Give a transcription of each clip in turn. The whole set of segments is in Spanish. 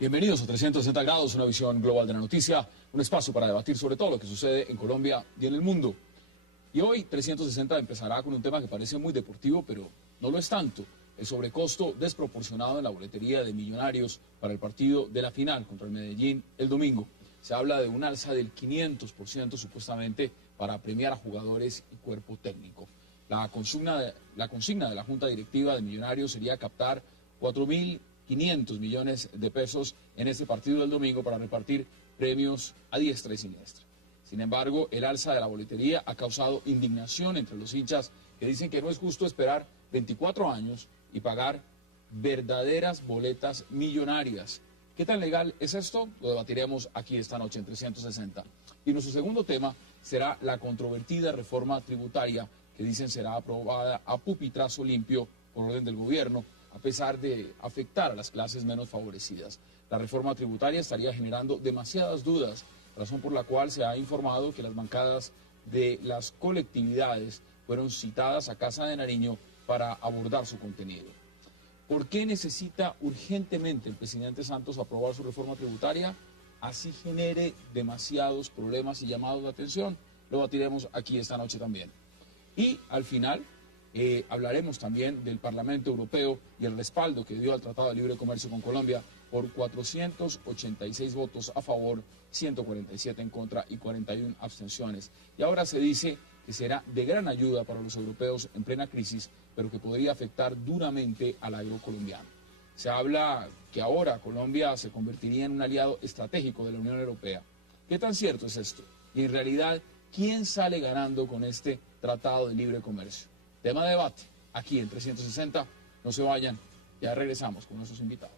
Bienvenidos a 360 grados, una visión global de la noticia, un espacio para debatir sobre todo lo que sucede en Colombia y en el mundo. Y hoy 360 empezará con un tema que parece muy deportivo, pero no lo es tanto. El sobrecosto desproporcionado en la boletería de Millonarios para el partido de la final contra el Medellín el domingo. Se habla de un alza del 500% supuestamente para premiar a jugadores y cuerpo técnico. La consigna de la Junta Directiva de Millonarios sería captar 4.500 millones de pesos en este partido del domingo para repartir premios a diestra y siniestra. Sin embargo, el alza de la boletería ha causado indignación entre los hinchas que dicen que no es justo esperar 24 años y pagar verdaderas boletas millonarias. ¿Qué tan legal es esto? Lo debatiremos aquí esta noche en 360. Y nuestro segundo tema será la controvertida reforma tributaria que dicen será aprobada a pupitrazo limpio por orden del gobierno, a pesar de afectar a las clases menos favorecidas. La reforma tributaria estaría generando demasiadas dudas, razón por la cual se ha informado que las bancadas de las colectividades fueron citadas a Casa de Nariño para abordar su contenido. ¿Por qué necesita urgentemente el presidente Santos aprobar su reforma tributaria? Así genere demasiados problemas y llamados de atención. Lo debatiremos aquí esta noche también. Y al final hablaremos también del Parlamento Europeo y el respaldo que dio al Tratado de Libre Comercio con Colombia por 486 votos a favor, 147 en contra y 41 abstenciones. Y ahora se dice que será de gran ayuda para los europeos en plena crisis, pero que podría afectar duramente al agro colombiano. Se habla que ahora Colombia se convertiría en un aliado estratégico de la Unión Europea. ¿Qué tan cierto es esto? Y en realidad, ¿quién sale ganando con este Tratado de Libre Comercio? Tema de debate, aquí en 360. No se vayan, ya regresamos con nuestros invitados.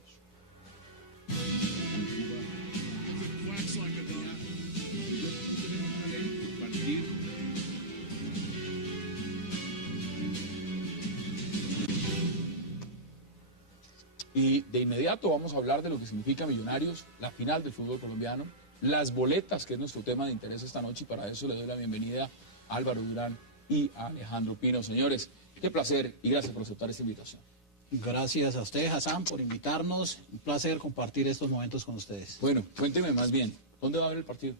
Y de inmediato vamos a hablar de lo que significa Millonarios, la final del fútbol colombiano, las boletas, que es nuestro tema de interés esta noche, y para eso le doy la bienvenida a Álvaro Durán y a Alejandro Pino. Señores, qué placer y gracias por aceptar esta invitación. Gracias a usted, Hassan, por invitarnos. Un placer compartir estos momentos con ustedes. Bueno, cuénteme más bien, ¿dónde va a haber el partido?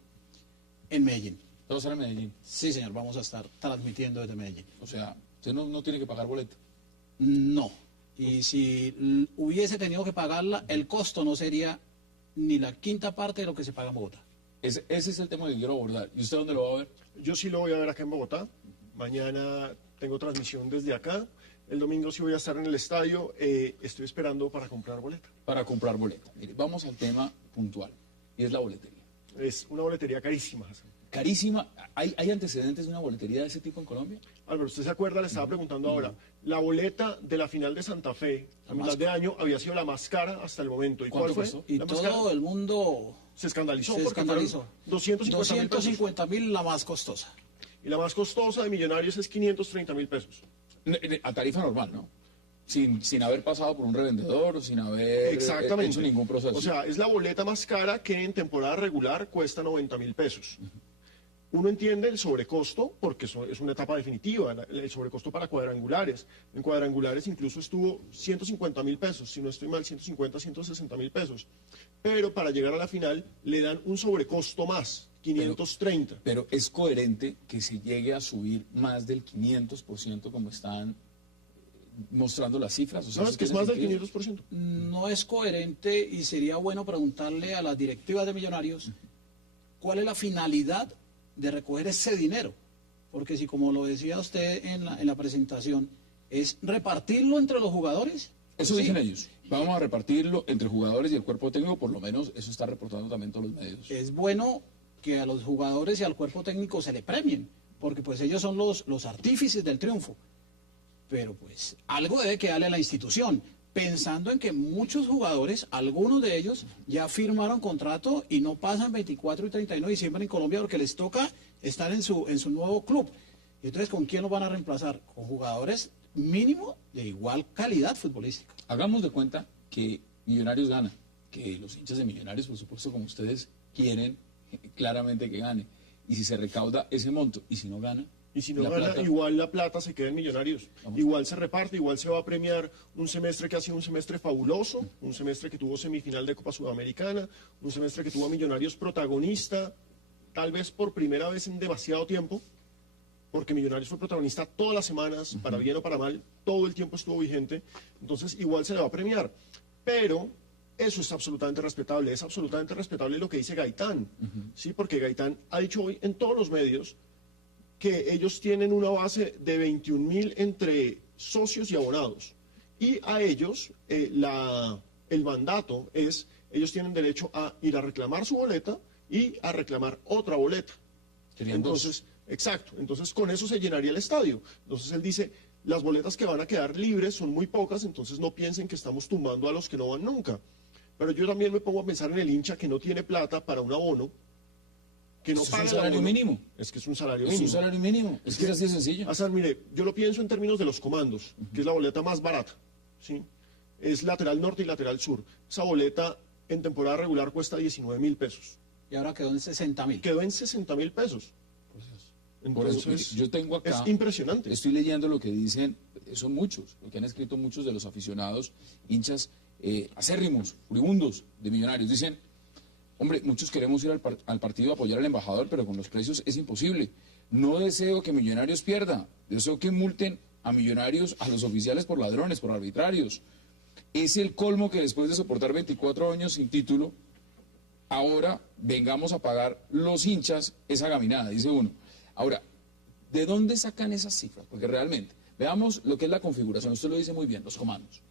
En Medellín. ¿Todo será en Medellín? Sí, señor, vamos a estar transmitiendo desde Medellín. O sea, usted no tiene que pagar boleta. No. Y si hubiese tenido que pagarla, el costo no sería ni la quinta parte de lo que se paga en Bogotá. Ese es el tema que quiero abordar. ¿Y usted dónde lo va a ver? Yo sí lo voy a ver acá en Bogotá. Mañana tengo transmisión desde acá. El domingo sí voy a estar en el estadio. Estoy esperando para comprar boleta. Para comprar boleta. Mire, vamos al tema puntual, y es la boletería. Es una boletería carísima, Hassan. Carísima. ¿Hay antecedentes de una boletería de ese tipo en Colombia? Álvaro, ¿usted se acuerda? Le estaba preguntando ahora. La boleta de la final de Santa Fe, a mitad de año, había sido la más cara hasta el momento. ¿Y cuál fue? Y ¿La más todo cara? el mundo Se escandalizó. se porque escandalizó. 250.000 la más costosa. Y la más costosa de Millonarios es 530.000 pesos. A tarifa normal, ¿no? Sin haber pasado por un revendedor, sin haber hecho ningún proceso. O sea, es la boleta más cara que en temporada regular cuesta 90.000 pesos. Uno entiende el sobrecosto, porque eso es una etapa definitiva, el sobrecosto para cuadrangulares. En cuadrangulares incluso estuvo 150.000 pesos, si no estoy mal, 150, 160.000 pesos. Pero para llegar a la final le dan un sobrecosto más, 530. Pero es coherente que se llegue a subir más del 500% como están mostrando las cifras. O sea, No, es que es más del 500%. No es coherente y sería bueno preguntarle a las directivas de Millonarios cuál es la finalidad de recoger ese dinero. Porque si, como lo decía usted en la presentación, es repartirlo entre los jugadores. Eso dicen ellos. Vamos a repartirlo entre jugadores y el cuerpo técnico, por lo menos eso está reportando también todos los medios. Es bueno que a los jugadores y al cuerpo técnico se le premien, porque pues ellos son los artífices del triunfo. Pero pues algo debe quedarle a la institución, pensando en que muchos jugadores, algunos de ellos, ya firmaron contrato y no pasan 24 y 31 de diciembre en Colombia porque les toca estar en su nuevo club. Y entonces, ¿con quién los van a reemplazar? Con jugadores mínimo de igual calidad futbolística. Hagamos de cuenta que Millonarios gana, que los hinchas de Millonarios, por supuesto, como ustedes quieren claramente que gane. Y si se recauda ese monto, y si no gana, Y si no ¿La gana, plata? igual la plata se queda en Millonarios. Vamos. Igual se reparte, igual se va a premiar un semestre que ha sido un semestre fabuloso, un semestre que tuvo semifinal de Copa Sudamericana, un semestre que tuvo a Millonarios protagonista, tal vez por primera vez en demasiado tiempo, porque Millonarios fue protagonista todas las semanas, para bien o para mal, todo el tiempo estuvo vigente, entonces igual se le va a premiar. Pero eso es absolutamente respetable lo que dice Gaitán, ¿sí? Porque Gaitán ha dicho hoy en todos los medios que ellos tienen una base de 21.000 entre socios y abonados. Y a ellos el mandato es, ellos tienen derecho a ir a reclamar su boleta y a reclamar otra boleta. Serían dos. Entonces, exacto, entonces con eso se llenaría el estadio. Entonces él dice, las boletas que van a quedar libres son muy pocas, entonces no piensen que estamos tumbando a los que no van nunca. Pero yo también me pongo a pensar en el hincha que no tiene plata para un abono, que no Eso es paga un el salario abono. mínimo. Es que es un salario Es mínimo. un salario mínimo. Es que es así de sencillo. Hassan, mire, yo lo pienso en términos de los comandos, que es la boleta más barata, ¿sí? Es lateral norte y lateral sur. Esa boleta en temporada regular cuesta 19.000 pesos. Y ahora quedó en 60.000. Quedó en 60.000 pesos. Por eso, Entonces, yo tengo acá, es impresionante. estoy leyendo lo que dicen, son muchos, lo que han escrito muchos de los aficionados, hinchas acérrimos, furibundos de Millonarios. Dicen, hombre, muchos queremos ir al partido a apoyar al embajador, pero con los precios es imposible. No deseo que Millonarios pierda, deseo que multen a Millonarios, a los oficiales por ladrones, por arbitrarios. Es el colmo que después de soportar 24 años sin título, ahora vengamos a pagar los hinchas esa gaminada, dice uno. Ahora, ¿de dónde sacan esas cifras? Porque realmente, veamos lo que es la configuración, usted lo dice muy bien, los comandos.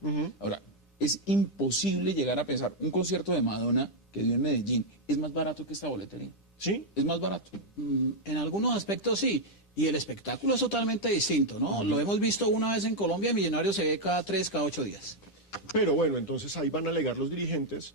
Ahora, es imposible llegar a pensar, un concierto de Madonna que dio en Medellín es más barato que esta boletería. ¿Sí? Es más barato. En algunos aspectos sí. Y el espectáculo es totalmente distinto, ¿no? Lo hemos visto una vez en Colombia, Millonarios se ve cada 3, cada 8 días. Pero bueno, entonces ahí van a alegar los dirigentes,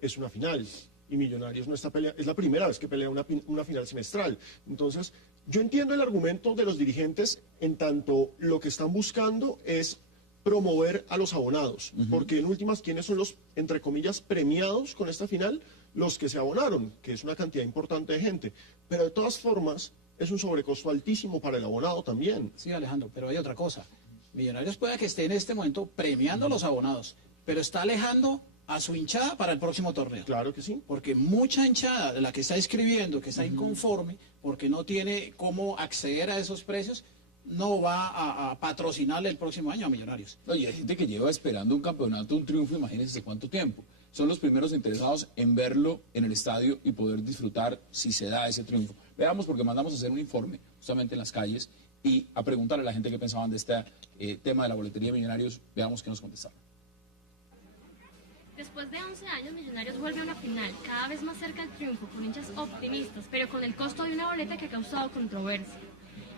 es una final, y Millonarios no está peleando, es la primera vez que pelea una final semestral. Entonces, yo entiendo el argumento de los dirigentes en tanto lo que están buscando es promover a los abonados, porque en últimas, ¿quiénes son los, entre comillas, premiados con esta final? Los que se abonaron, que es una cantidad importante de gente. Pero de todas formas, es un sobrecosto altísimo para el abonado también. Sí, Alejandro, pero hay otra cosa. Millonarios puede que esté en este momento premiando a los abonados, pero está alejando a su hinchada para el próximo torneo. Claro que sí. Porque mucha hinchada, de la que está escribiendo, que está inconforme, porque no tiene cómo acceder a esos precios, no va a patrocinarle el próximo año a Millonarios. Oye, hay gente que lleva esperando un campeonato, un triunfo, imagínense cuánto tiempo. Son los primeros interesados en verlo en el estadio y poder disfrutar si se da ese triunfo. Veamos, porque mandamos a hacer un informe justamente en las calles y a preguntarle a la gente qué pensaban de este tema de la boletería de Millonarios. Veamos qué nos contestaron. Después de 11 años, Millonarios vuelve a una final, cada vez más cerca del triunfo, con hinchas optimistas, pero con el costo de una boleta que ha causado controversia.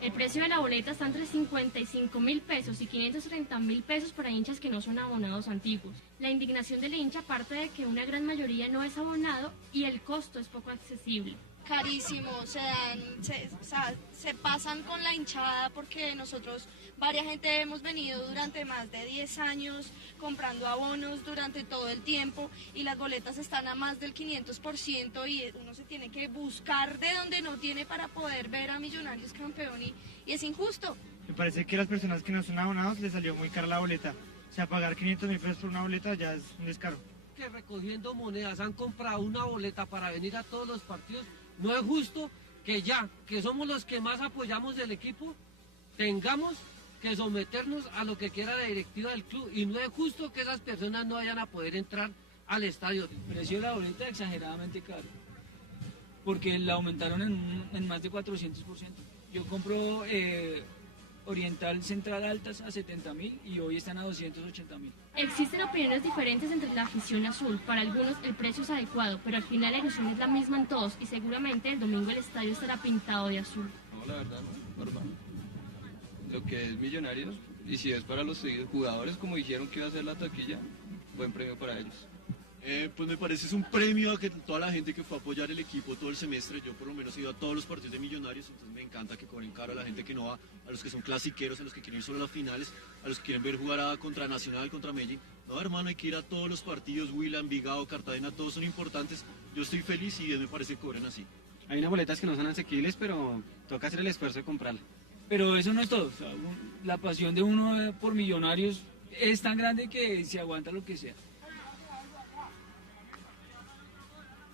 El precio de la boleta está entre 55.000 pesos y 530.000 pesos para hinchas que no son abonados antiguos. La indignación del hincha parte de que una gran mayoría no es abonado y el costo es poco accesible. Carísimo, se pasan con la hinchada porque nosotros, varias gente hemos venido durante más de 10 años comprando abonos durante todo el tiempo y las boletas están a más del 500% y uno se tiene que buscar de donde no tiene para poder ver a Millonarios campeón y es injusto. Me parece que a las personas que no son abonados les salió muy cara la boleta. O sea, pagar 500.000 pesos por una boleta ya es un descaro. Que recogiendo monedas han comprado una boleta para venir a todos los partidos. No es justo que ya, que somos los que más apoyamos del equipo, tengamos que someternos a lo que quiera la directiva del club. Y no es justo que esas personas no vayan a poder entrar al estadio. El precio de la boleta exageradamente caro, porque la aumentaron en más de 400%. Yo compro Oriental Central Altas a 70.000 y hoy están a 280.000. Existen opiniones diferentes entre la afición azul. Para algunos el precio es adecuado, pero al final la ilusión es la misma en todos y seguramente el domingo el estadio estará pintado de azul. No, la verdad no, normal. Lo que es Millonarios, y si es para los jugadores, como dijeron que iba a ser la taquilla, buen premio para ellos. Pues me parece es un premio a que toda la gente que fue a apoyar el equipo todo el semestre. Yo por lo menos he ido a todos los partidos de Millonarios, entonces me encanta que cobren caro a la gente que no va, a los que son clasiqueros, a los que quieren ir solo a las finales, a los que quieren ver jugar contra Nacional, contra Medellín. No, hermano, hay que ir a todos los partidos, Huila, Envigado, Cartagena, todos son importantes. Yo estoy feliz y me parece que cobren así. Hay unas boletas que no son asequibles, pero toca hacer el esfuerzo de comprarla. Pero eso no es todo. O sea, la pasión de uno por Millonarios es tan grande que se aguanta lo que sea.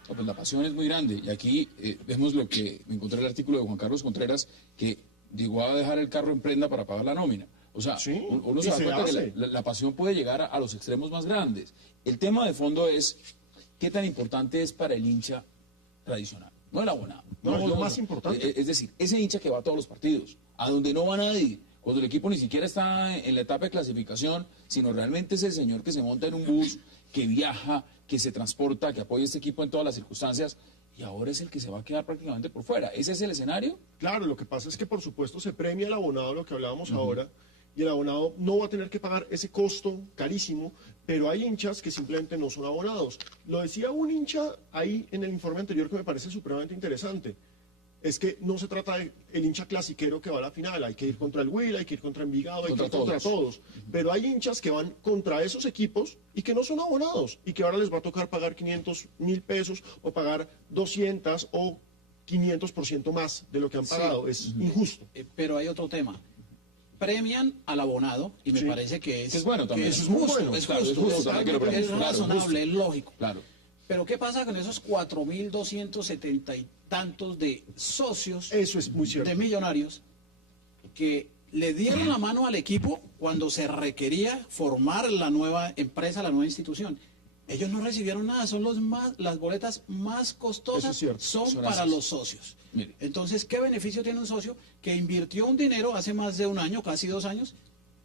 No, pues la pasión es muy grande. Y aquí vemos lo que me encontré el artículo de Juan Carlos Contreras, que llegó a dejar el carro en prenda para pagar la nómina. O sea, Sí, uno y se da se cuenta hace. que la pasión puede llegar a los extremos más grandes. El tema de fondo es qué tan importante es para el hincha tradicional, no el abonado. No, es lo más importante. Es decir, ese hincha que va a todos los partidos, a donde no va nadie, cuando el equipo ni siquiera está en la etapa de clasificación, sino realmente es el señor que se monta en un bus, que viaja, que se transporta, que apoya a este equipo en todas las circunstancias, y ahora es el que se va a quedar prácticamente por fuera. ¿Ese es el escenario? Claro, lo que pasa es que por supuesto se premia al abonado, lo que hablábamos ahora, y el abonado no va a tener que pagar ese costo carísimo, pero hay hinchas que simplemente no son abonados. Lo decía un hincha ahí en el informe anterior que me parece supremamente interesante. Es que no se trata del hincha clasiquero que va a la final, hay que ir contra el Huila, hay que ir contra Envigado, hay que ir contra todos. Pero hay hinchas que van contra esos equipos y que no son abonados y que ahora les va a tocar pagar 500.000 pesos o pagar 200 o 500% más de lo que han pagado. Es injusto. Pero hay otro tema. Premian al abonado y me Sí. parece que Que es bueno también. que es Eso es muy justo, bueno. es Claro, justo, es justo, es también que lo premien. Claro, razonable, justo. es lógico. Claro. Pero ¿qué pasa con esos 4.270 y tantos de socios Eso es muy cierto. de Millonarios que le dieron la mano al equipo cuando se requería formar la nueva empresa, la nueva institución? Ellos no recibieron nada, son las boletas más Eso costosas es cierto. son Son para esas. los socios. Mire. Entonces, ¿qué beneficio tiene un socio que invirtió un dinero hace más de un año, casi 2 años,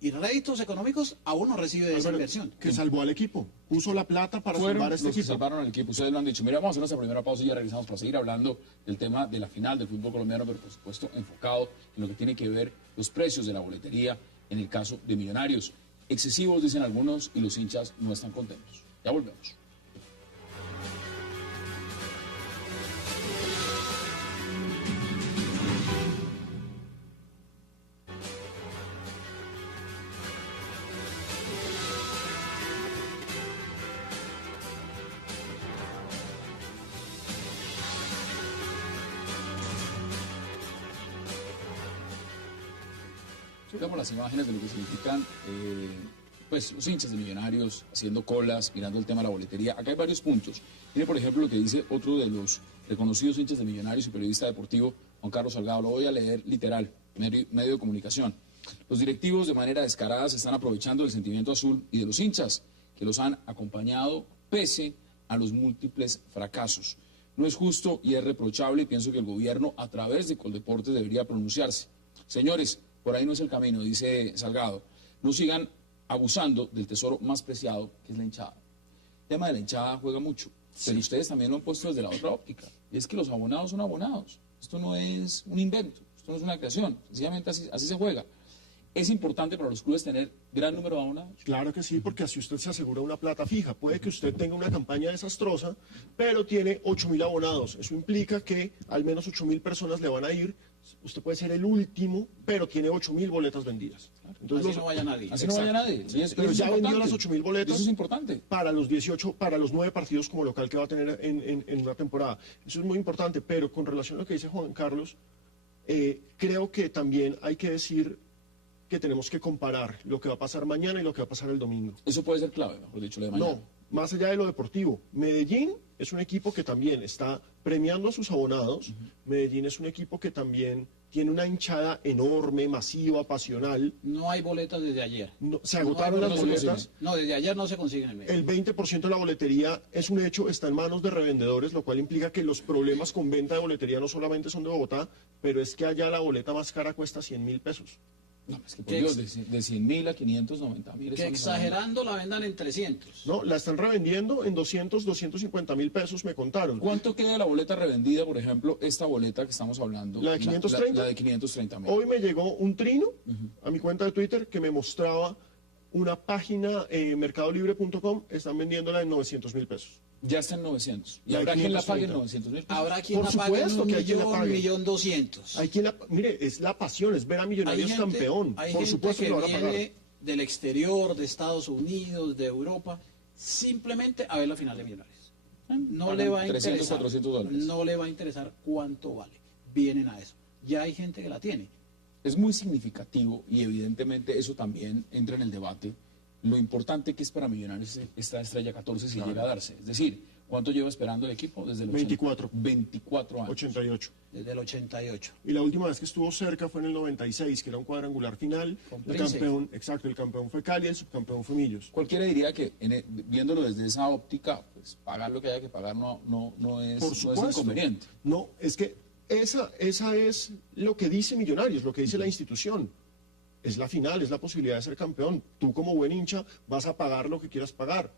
y réditos económicos aún no recibe de esa Álvaro, inversión? que salvó al equipo, puso la plata para Fueron salvar a los este que equipo. salvaron al equipo. Ustedes lo han dicho. Mira, vamos a hacer nuestra primera pausa y ya regresamos para seguir hablando del tema de la final del fútbol colombiano, pero por supuesto enfocado en lo que tiene que ver los precios de la boletería en el caso de Millonarios. Excesivos, dicen algunos, y los hinchas no están contentos. Ya volvemos. Veamos las imágenes de lo que significan pues, los hinchas de Millonarios haciendo colas, mirando el tema de la boletería. Acá hay varios puntos. Mire, por ejemplo, lo que dice otro de los reconocidos hinchas de Millonarios y periodista deportivo, Juan Carlos Salgado. Lo voy a leer literal, medio de comunicación. Los directivos de manera descarada se están aprovechando del sentimiento azul y de los hinchas que los han acompañado pese a los múltiples fracasos. No es justo y es reprochable y pienso que el gobierno a través de Coldeportes debería pronunciarse. Señores, por ahí no es el camino, dice Salgado. No sigan abusando del tesoro más preciado, que es la hinchada. El tema de la hinchada juega mucho, pero ustedes también lo han puesto desde la otra óptica. Y es que los abonados son abonados. Esto no es un invento, esto no es una creación. Sencillamente así se juega. ¿Es importante para los clubes tener gran número de abonados? Claro que sí, porque así usted se asegura una plata fija. Puede que usted tenga una campaña desastrosa, pero tiene 8.000 abonados. Eso implica que al menos 8.000 personas le van a ir. Usted puede ser el último, pero tiene 8.000 boletas vendidas. Entonces, Así no vaya nadie. Así no vaya nadie. Sí, Pero eso ya es vendió importante. las 8.000 boletas. Eso es importante. Para los 18, para los 9 partidos como local que va a tener en una temporada. Eso es muy importante, pero con relación a lo que dice Juan Carlos, creo que también hay que decir que tenemos que comparar lo que va a pasar mañana y lo que va a pasar el domingo. Eso puede ser clave, mejor dicho, lo de mañana. No, más allá de lo deportivo. Medellín es un equipo que también está premiando a sus abonados. Medellín es un equipo que también tiene una hinchada enorme, masiva, pasional. No hay boletas desde ayer. No, se agotaron No hay las boletas. boletas. No, desde ayer no se consiguen en medio. El 20% de la boletería es un hecho, está en manos de revendedores, lo cual implica que los problemas con venta de boletería no solamente son de Bogotá, pero es que allá la boleta más cara cuesta 100.000 pesos. No, es que por Dios, de 100.000 a 590.000. Que exagerando la vendan en 300. No, la están revendiendo en 250.000 pesos, me contaron. ¿Cuánto queda la boleta revendida, por ejemplo, esta boleta que estamos hablando? ¿La de 530? La de 530.000. Hoy me llegó un trino a mi cuenta de Twitter que me mostraba una página, mercadolibre.com, están vendiéndola en 900.000 pesos. Ya está en 900. ¿Y La de habrá quien la pague en 530. 900.000 pesos? Habrá quien Por la pague en supuesto que hay quien la pague. 1.200.000. Hay quien mire, es la pasión, es ver a Millonarios campeón. Hay Por gente supuesto que que lo van a pagar. viene del exterior, de Estados Unidos, de Europa, simplemente a ver la final de Millonarios. No Pagan le va a 300, interesar. 400 dólares. No le va a interesar cuánto vale. Vienen a eso. Ya hay gente que la tiene. es muy significativo y evidentemente eso también entra en el debate, lo importante que es para Millonarios esta estrella 14 si llega a darse. Es decir, ¿cuánto lleva esperando el equipo? Desde el 24. 24 años. 88. Desde el 88. Y la última vez que estuvo cerca fue en el 96, que era un cuadrangular final. El campeón, exacto, el campeón fue Cali, el subcampeón fue Millos. Cualquiera diría que viéndolo desde esa óptica, pues pagar lo que haya que pagar no es, Por no supuesto. es inconveniente. No, es que esa es lo que dice Millonarios, lo que dice la institución. Es la final, es la posibilidad de ser campeón. Tú como buen hincha vas a pagar lo que quieras pagar.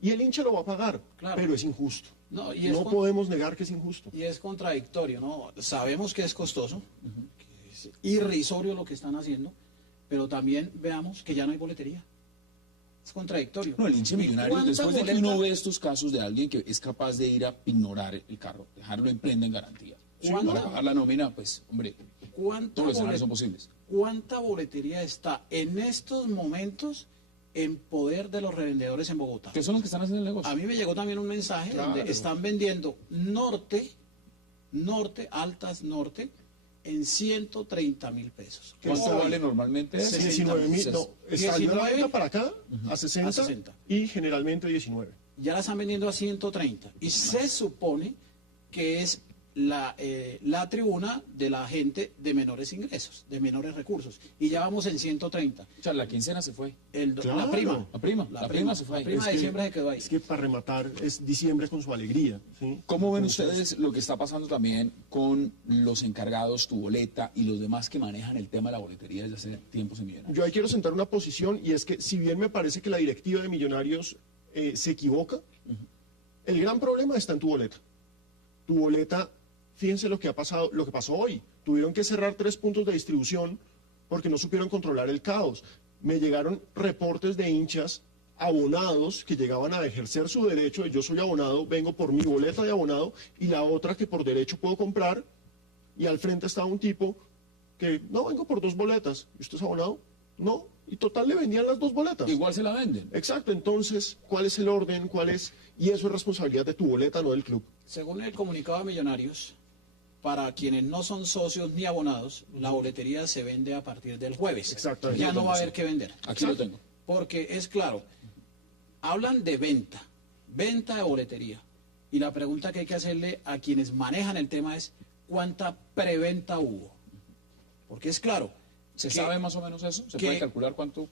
Y el hincha lo va a pagar, Claro. pero es injusto. No, No podemos negar que es injusto. Y es contradictorio, ¿no? Sabemos que es costoso, que es irrisorio lo que están haciendo, pero también veamos que ya no hay boletería. Es contradictorio. No, el hincha ¿Y millonario, cuánta después de que boleta- uno ve estos casos de alguien que es capaz de ir a ignorar el carro, dejarlo en prenda en garantía, ¿Cuánta- para pagar la nómina, pues, hombre, ¿Cuánta todos los escenarios bolet- son posibles. ¿Cuánta boletería está en estos momentos en poder de los revendedores en Bogotá? ¿Qué son los que están haciendo el negocio? A mí me llegó también un mensaje Claro. donde están vendiendo norte, altas norte, en 130.000 pesos. ¿Cuánto Hoy, vale normalmente eso? 19.000, no, salió a la venta para acá a 60, A 60. y generalmente 19. Ya la están vendiendo a 130. Y se supone que es la tribuna de la gente de menores ingresos, de menores recursos. Y ya vamos en 130. O sea, la quincena se fue. Claro. La prima. La prima se fue ahí. La prima de diciembre se quedó ahí. Es que para rematar es diciembre con su alegría. ¿sí? ¿Cómo ven Entonces, ustedes lo que está pasando también con los encargados, tu boleta y los demás que manejan el tema de la boletería desde hace tiempos en Millonarios? Yo ahí quiero sentar una posición y es que si bien me parece que la directiva de Millonarios se equivoca, el gran problema está en tu boleta. Tu boleta, fíjense lo que ha pasado, lo que pasó hoy. Tuvieron que cerrar 3 puntos de distribución porque no supieron controlar el caos. Me llegaron reportes de hinchas abonados que llegaban a ejercer su derecho de yo soy abonado, vengo por mi boleta de abonado y la otra que por derecho puedo comprar, y al frente estaba un tipo que no, vengo por 2 boletas. ¿Y usted es abonado? No. Y total le vendían las 2 boletas. Igual se la venden. Exacto, entonces, ¿cuál es el orden? ¿Cuál es? Y eso es responsabilidad de tu boleta, no del club. Según el comunicado de Millonarios, para quienes no son socios ni abonados, la boletería se vende a partir del jueves. Exacto. Ya no va a haber que vender. Aquí lo tengo. Porque es claro, hablan de venta de boletería. Y la pregunta que hay que hacerle a quienes manejan el tema es, ¿cuánta preventa hubo? Porque es claro. ¿Se que- sabe más o menos eso? ¿Se que- puede calcular cuánto?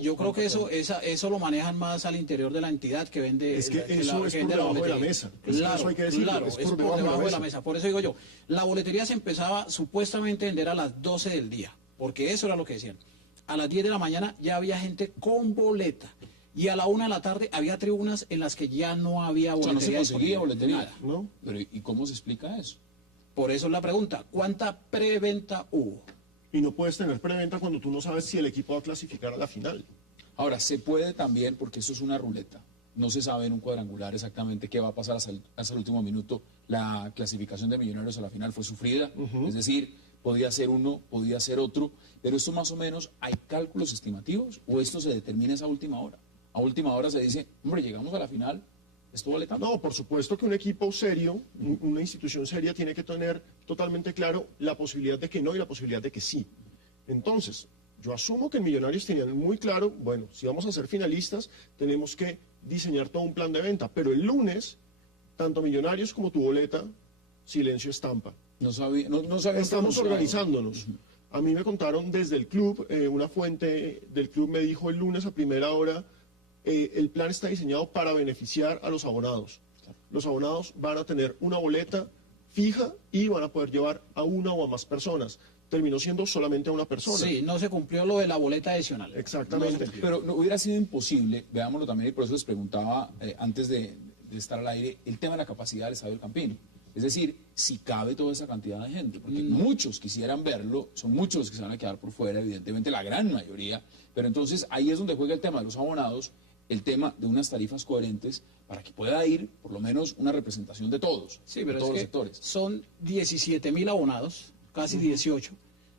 Yo creo que cuánto eso lo manejan más al interior de la entidad que vende. Es que que eso es que por vende debajo de la boletería. mesa. Es que Claro, eso hay que decirlo, claro, es es por por debajo debajo de la mesa. Por eso digo yo, la boletería se empezaba supuestamente a vender a las 12 del día, porque eso era lo que decían. A las 10 de la mañana ya había gente con boleta. Y a la 1 de la tarde había tribunas en las que ya no había O sea, boletería. no se conseguía disponible. boletería. Nada. ¿No? Pero, ¿y cómo se explica eso? Por eso es la pregunta, ¿cuánta preventa hubo? Y no puedes tener preventa cuando tú no sabes si el equipo va a clasificar a la final. Ahora, se puede también, porque eso es una ruleta, no se sabe en un cuadrangular exactamente qué va a pasar hasta el último minuto. La clasificación de Millonarios a la final fue sufrida, es decir, podía ser uno, podía ser otro, pero esto más o menos, ¿hay cálculos estimativos o esto se determina esa última hora? A última hora se dice, hombre, llegamos a la final, ¿esto vale tanto? No, por supuesto que un equipo serio, una institución seria, tiene que tener totalmente claro la posibilidad de que no y la posibilidad de que sí. Entonces, yo asumo que en Millonarios tenían muy claro, bueno, si vamos a ser finalistas, tenemos que diseñar todo un plan de venta. Pero el lunes, tanto Millonarios como tu boleta, silencio estampa. No sabía Estamos organizándonos. A mí me contaron desde el club, una fuente del club me dijo el lunes a primera hora, el plan está diseñado para beneficiar a los abonados. Los abonados van a tener una boleta fija y van a poder llevar a una o a más personas. Terminó siendo solamente a una persona. Sí, no se cumplió lo de la boleta adicional. Exactamente. Pero no hubiera sido imposible, veámoslo también, y por eso les preguntaba antes de estar al aire, el tema de la capacidad del Estadio del Campín. Es decir, si cabe toda esa cantidad de gente, porque muchos quisieran verlo, son muchos los que se van a quedar por fuera, evidentemente la gran mayoría, pero entonces ahí es donde juega el tema de los abonados, el tema de unas tarifas coherentes para que pueda ir por lo menos una representación de todos, Sí, de pero todos es los que sectores. son 17.000 abonados, casi 18.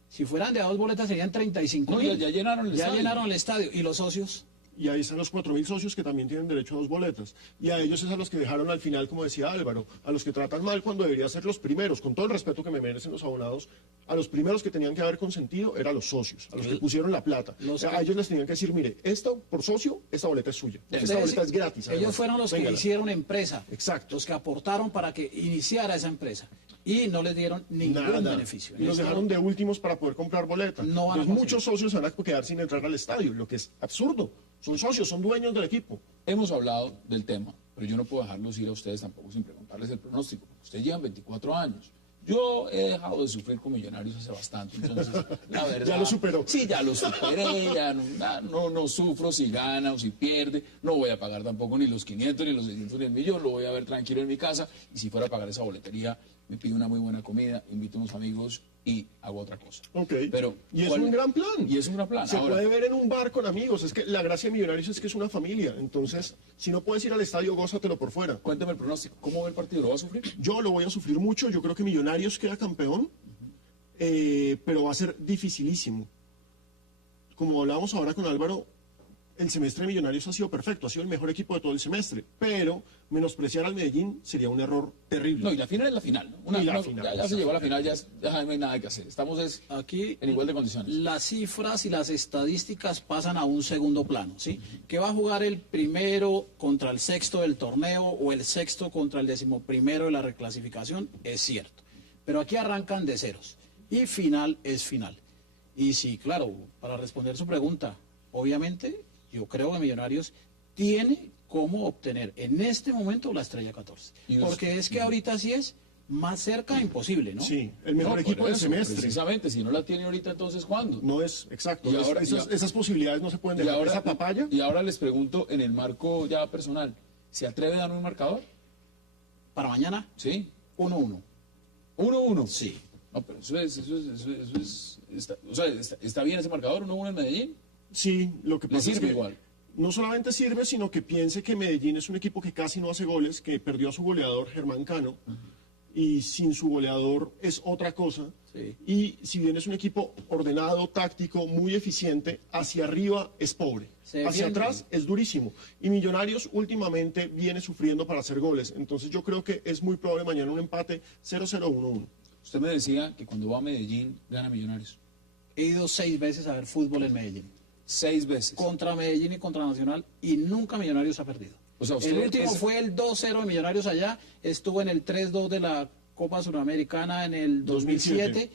Si fueran de a 2 boletas serían 35.000. No, ya llenaron el Ya estadio. llenaron el estadio. ¿Y los socios? Y ahí están los 4.000 socios que también tienen derecho a 2 boletas. Y a ellos es a los que dejaron al final, como decía Álvaro, a los que tratan mal cuando debería ser los primeros, con todo el respeto que me merecen los abonados, a los primeros que tenían que haber consentido eran los socios, a los que pusieron la plata. A ellos les tenían que decir, mire, esto por socio, esta boleta es suya. Esta boleta es gratis. Ellos además. fueron los Véngala. que hicieron empresa. Exacto. Los que aportaron para que iniciara esa empresa. Y no les dieron ningún Nada. beneficio. Y los Esto dejaron de últimos para poder comprar boletas. No van a Entonces, conseguir. muchos socios van a quedar sin entrar al estadio, lo que es absurdo. Son socios, son dueños del equipo. Hemos hablado del tema, pero yo no puedo dejarlos ir a ustedes tampoco sin preguntarles el pronóstico. Ustedes llevan 24 años. Yo he dejado de sufrir con Millonarios hace bastante, entonces, la verdad... Ya lo superó. Sí, ya lo superé, ya no sufro si gana o si pierde, no voy a pagar tampoco ni los 500, ni los 600, ni el millón, lo voy a ver tranquilo en mi casa, y si fuera a pagar esa boletería, me pido una muy buena comida, invito a unos amigos y hago otra cosa. Ok. Pero, y es ¿cuál- un gran plan. Y es un gran plan. Se Ahora, puede ver en un bar con amigos. Es que la gracia de Millonarios es que es una familia. Entonces, si no puedes ir al estadio, gózatelo por fuera. cuéntame el pronóstico, ¿cómo ve el partido? ¿Lo va a sufrir? Yo lo voy a sufrir mucho. Yo creo que Millonarios queda campeón, pero va a ser dificilísimo. Como hablábamos ahora con Álvaro, el semestre de Millonarios ha sido perfecto, ha sido el mejor equipo de todo el semestre, pero menospreciar al Medellín sería un error terrible. No, y la final es la final, ¿no? Y la final, ya se llegó a la final, ya no hay nada que hacer. Estamos Aquí en igual de condiciones. las cifras y las estadísticas pasan a un segundo plano, ¿sí? Que va a jugar el primero contra el sexto del torneo o el sexto contra el 11º de la reclasificación, es cierto. Pero aquí arrancan de ceros y final es final. Y sí, claro, para responder su pregunta, obviamente yo creo que Millonarios tiene cómo obtener en este momento la estrella 14. Porque es que ahorita sí es más cerca imposible, ¿no? Sí, el mejor No, equipo por del eso, semestre. Precisamente, si no la tiene ahorita, entonces ¿cuándo? No es exacto. Y ahora- esas posibilidades no se pueden dejar. Esa papaya. Y ahora les pregunto, en el marco ya personal, ¿se atreve a dar un marcador? Para mañana, Sí. 1-1. 1-1. Sí. No, pero ¿está bien ese marcador, 1-1 en Medellín? Sí, lo que ¿Le pasa es sirve que igual? no solamente sirve, sino que piense que Medellín es un equipo que casi no hace goles, que perdió a su goleador Germán Cano, y sin su goleador es otra cosa. Sí. Y si bien es un equipo ordenado, táctico, muy eficiente, hacia arriba es pobre. Se Hacia defiende. atrás es durísimo. Y Millonarios últimamente viene sufriendo para hacer goles. Entonces yo creo que es muy probable mañana un empate 0-0, 1-1. Usted me decía que cuando va a Medellín gana Millonarios. He ido 6 veces a ver fútbol en Medellín. 6 veces. Contra Medellín y contra Nacional, y nunca Millonarios ha perdido. O sea, usted El último es- fue el 2-0 de Millonarios allá, estuvo en el 3-2 de la Copa Suramericana en el 2007,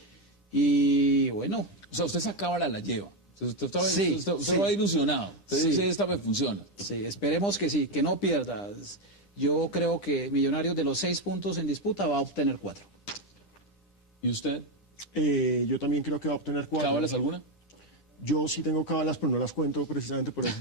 y bueno, O sea, usted sacaba la lleva. Usted Sí, sí. va ilusionado. Usted Sí. dice, esta me funciona. sí, esperemos que sí, que no pierdas. Yo creo que Millonarios de los 6 puntos en disputa va a obtener 4. ¿Y usted? Yo también creo que va a obtener 4. ¿Cábalas alguna? Yo sí tengo cábalas, pero no las cuento precisamente por eso.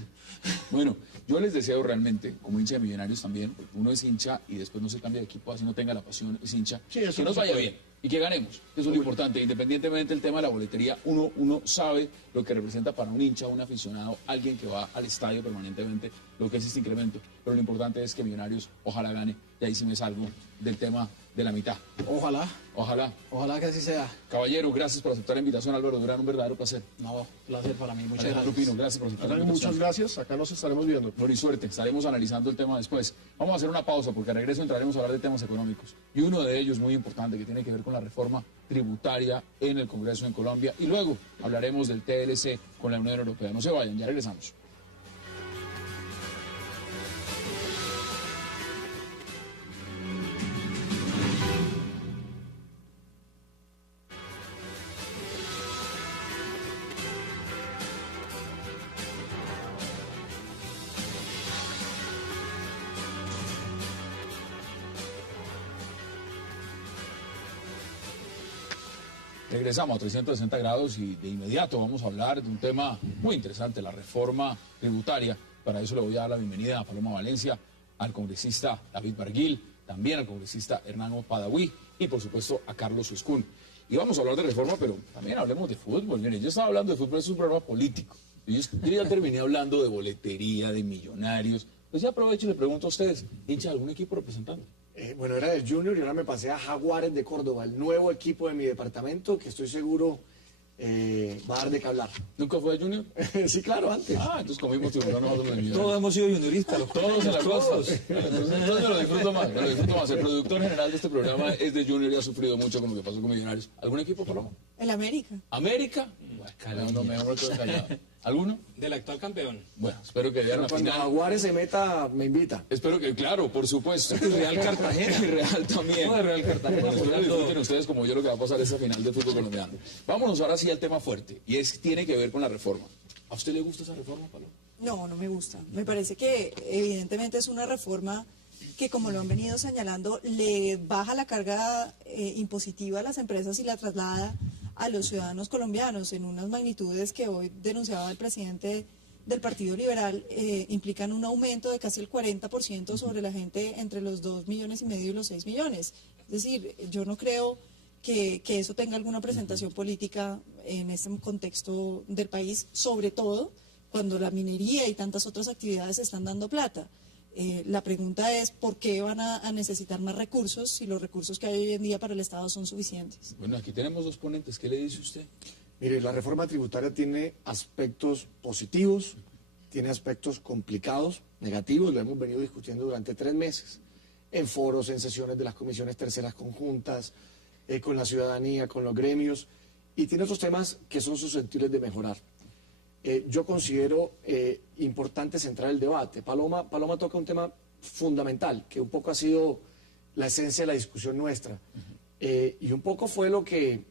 Bueno, yo les deseo realmente, como hincha de Millonarios también, porque uno es hincha y después no se cambia de equipo, así no tenga la pasión, es hincha, Sí, eso que no nos se vaya puede. bien y que ganemos. Eso es lo importante. Independientemente del tema de la boletería, uno sabe lo que representa para un hincha, un aficionado, alguien que va al estadio permanentemente, lo que es este incremento. Pero lo importante es que Millonarios ojalá gane, y ahí sí me salgo del tema de la mitad. Ojalá, Ojalá. ojalá que así sea. Caballero, gracias por aceptar la invitación. Álvaro Durán, un verdadero placer. No, placer para mí, muchas Alejandro gracias. Pino, gracias por aceptar la Hernán, invitación. muchas gracias. Acá nos estaremos viendo. Flor y suerte, estaremos analizando el tema después. Vamos a hacer una pausa porque al regreso entraremos a hablar de temas económicos. Y uno de ellos muy importante que tiene que ver con la reforma tributaria en el Congreso en Colombia. Y luego hablaremos del TLC con la Unión Europea. No se vayan, ya regresamos. Regresamos a 360 grados y de inmediato vamos a hablar de un tema muy interesante, la reforma tributaria. Para eso le voy a dar la bienvenida a Paloma Valencia, al congresista David Barguil, también al congresista Hernán Padaví y por supuesto a Carlos Uscún. Y vamos a hablar de reforma, pero también hablemos de fútbol. Miren, yo estaba hablando de fútbol, es un programa político. Yo ya terminé hablando de boletería, de millonarios. Pues ya aprovecho y le pregunto a ustedes, ¿hincha de algún equipo representando? Bueno, era del Junior y ahora me pasé a Jaguares de Córdoba, el nuevo equipo de mi departamento, que estoy seguro va a dar de qué hablar. ¿Nunca fue Junior? Sí, claro, antes. Entonces comimos tiburón nosotros en Millonarios. Todos hemos sido junioristas. Todos en la costa. Entonces me lo disfruto más, El productor general de este programa es de Junior y ha sufrido mucho con lo que pasó con Millonarios. ¿Algún equipo, Paloma? El América. ¿América? No, mejor quedo callado. ¿Alguno? Del actual campeón. Bueno, espero que vean la Cuando final. Jaguares se meta, me invita. Espero que, claro, por supuesto. Y Real Cartagena. Y Real también. No, de Real Cartagena. Bueno, espero que disfruten ustedes como yo lo que va a pasar esa final de fútbol colombiano. Vámonos ahora sí al tema fuerte, y tiene que ver con la reforma. ¿A usted le gusta esa reforma, Paloma? No, no me gusta. Me parece que evidentemente es una reforma que, como lo han venido señalando, le baja la carga impositiva a las empresas y la traslada a los ciudadanos colombianos en unas magnitudes que hoy denunciaba el presidente del Partido Liberal, implican un aumento de casi el 40% sobre la gente entre los 2,5 millones y los 6 millones. Es decir, yo no creo que eso tenga alguna presentación política en este contexto del país, sobre todo cuando la minería y tantas otras actividades están dando plata. La pregunta es ¿por qué van a necesitar más recursos si los recursos que hay hoy en día para el Estado son suficientes? Bueno, aquí tenemos dos ponentes. ¿Qué le dice usted? Mire, la reforma tributaria tiene aspectos positivos, tiene aspectos complicados, negativos, lo hemos venido discutiendo durante 3 meses, en foros, en sesiones de las comisiones terceras conjuntas, con la ciudadanía, con los gremios, y tiene otros temas que son susceptibles de mejorar. Yo considero importante centrar el debate. Paloma toca un tema fundamental, que un poco ha sido la esencia de la discusión nuestra. Y un poco fue lo que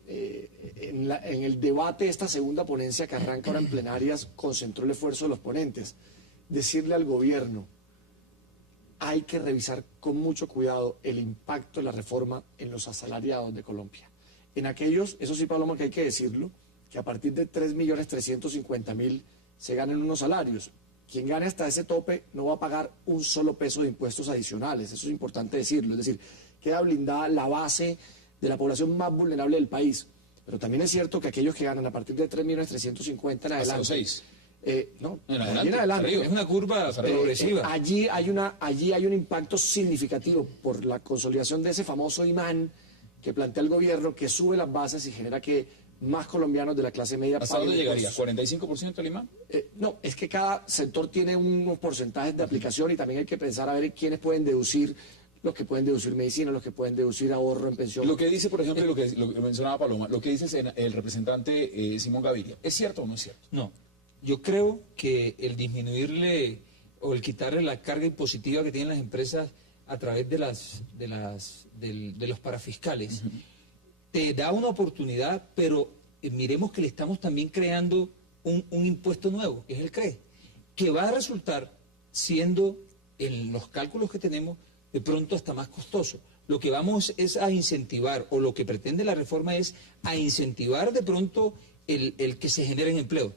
en el debate de esta segunda ponencia que arranca ahora en plenarias concentró el esfuerzo de los ponentes. Decirle al gobierno, hay que revisar con mucho cuidado el impacto de la reforma en los asalariados de Colombia. En aquellos, eso sí, Paloma, que hay que decirlo, que a partir de 3.350.000 se ganan unos salarios. Quien gane hasta ese tope no va a pagar un solo peso de impuestos adicionales. Eso es importante decirlo. Es decir, queda blindada la base de la población más vulnerable del país. Pero también es cierto que aquellos que ganan a partir de 3.350.000 en adelante... Hasta los 6. No, en adelante. Es una curva progresiva. Allí hay un impacto significativo por la consolidación de ese famoso imán que plantea el gobierno, que sube las bases y genera que más colombianos de la clase media... ¿Hasta dónde llegaría? ¿45% el imán? No, es que cada sector tiene unos porcentajes de aplicación y también hay que pensar a ver quiénes pueden deducir, los que pueden deducir medicina, los que pueden deducir ahorro en pensión. Lo que dice, por ejemplo, lo que mencionaba Paloma, lo que dice el representante Simón Gaviria, ¿es cierto o no es cierto? No, yo creo que el disminuirle o el quitarle la carga impositiva que tienen las empresas a través de los parafiscales, te da una oportunidad, pero miremos que le estamos también creando un impuesto nuevo, que es el CRE, que va a resultar siendo, en los cálculos que tenemos, de pronto hasta más costoso. Lo que vamos es a incentivar, o lo que pretende la reforma es a incentivar de pronto el que se generen empleos.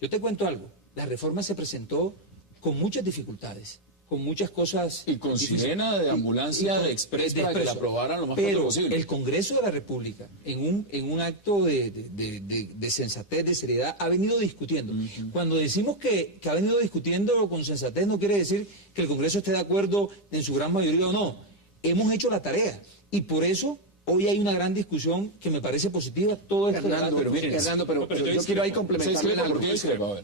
Yo te cuento algo, la reforma se presentó con muchas dificultades, con muchas cosas... Y con sirena de ambulancia de express para que la aprobaran lo más pronto posible. Pero el Congreso de la República, en un acto de sensatez, de seriedad, ha venido discutiendo. Cuando decimos que ha venido discutiendo con sensatez, no quiere decir que el Congreso esté de acuerdo en su gran mayoría o no. Hemos hecho la tarea y por eso... Hoy hay una gran discusión que me parece positiva. Todo esto pero yo quiero ahí complementar algo.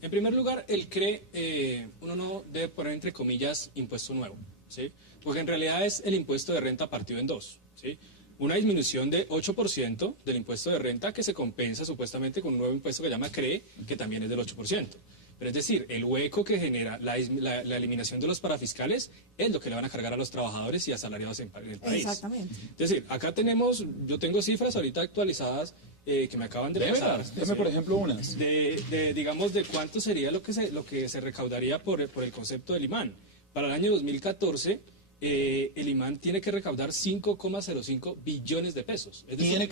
En primer lugar, el CRE, uno no debe poner entre comillas impuesto nuevo, ¿sí? Porque en realidad es el impuesto de renta partido en dos, ¿sí? Una disminución de 8% del impuesto de renta que se compensa supuestamente con un nuevo impuesto que se llama CRE, que también es del 8%. Pero es decir, el hueco que genera la eliminación de los parafiscales es lo que le van a cargar a los trabajadores y asalariados en el país. Exactamente. Es decir, acá yo tengo cifras ahorita actualizadas que me acaban de pasar. Deme, por ejemplo, unas. Digamos, de cuánto sería lo que se recaudaría por el concepto del imán. Para el año 2014, el imán tiene que recaudar 5,05 billones de pesos. Es decir, Tiene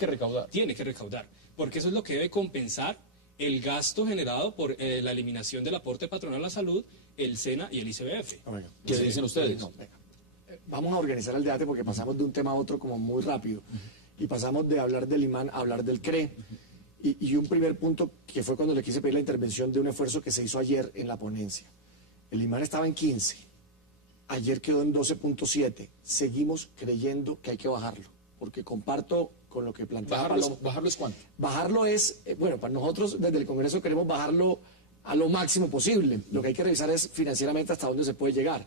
que recaudar, porque eso es lo que debe compensar el gasto generado por la eliminación del aporte patronal a la salud, el SENA y el ICBF. ¿Qué dicen ustedes? Vamos a organizar el debate porque pasamos de un tema a otro como muy rápido. Y pasamos de hablar del imán a hablar del CRE. Y un primer punto que fue cuando le quise pedir la intervención de un esfuerzo que se hizo ayer en la ponencia. El imán estaba en 15, ayer quedó en 12.7. Seguimos creyendo que hay que bajarlo. porque comparto con lo que planteaba ¿Bajarlo es cuánto? Bajarlo es, bueno, para nosotros desde el Congreso queremos bajarlo a lo máximo posible. Lo que hay que revisar es financieramente hasta dónde se puede llegar.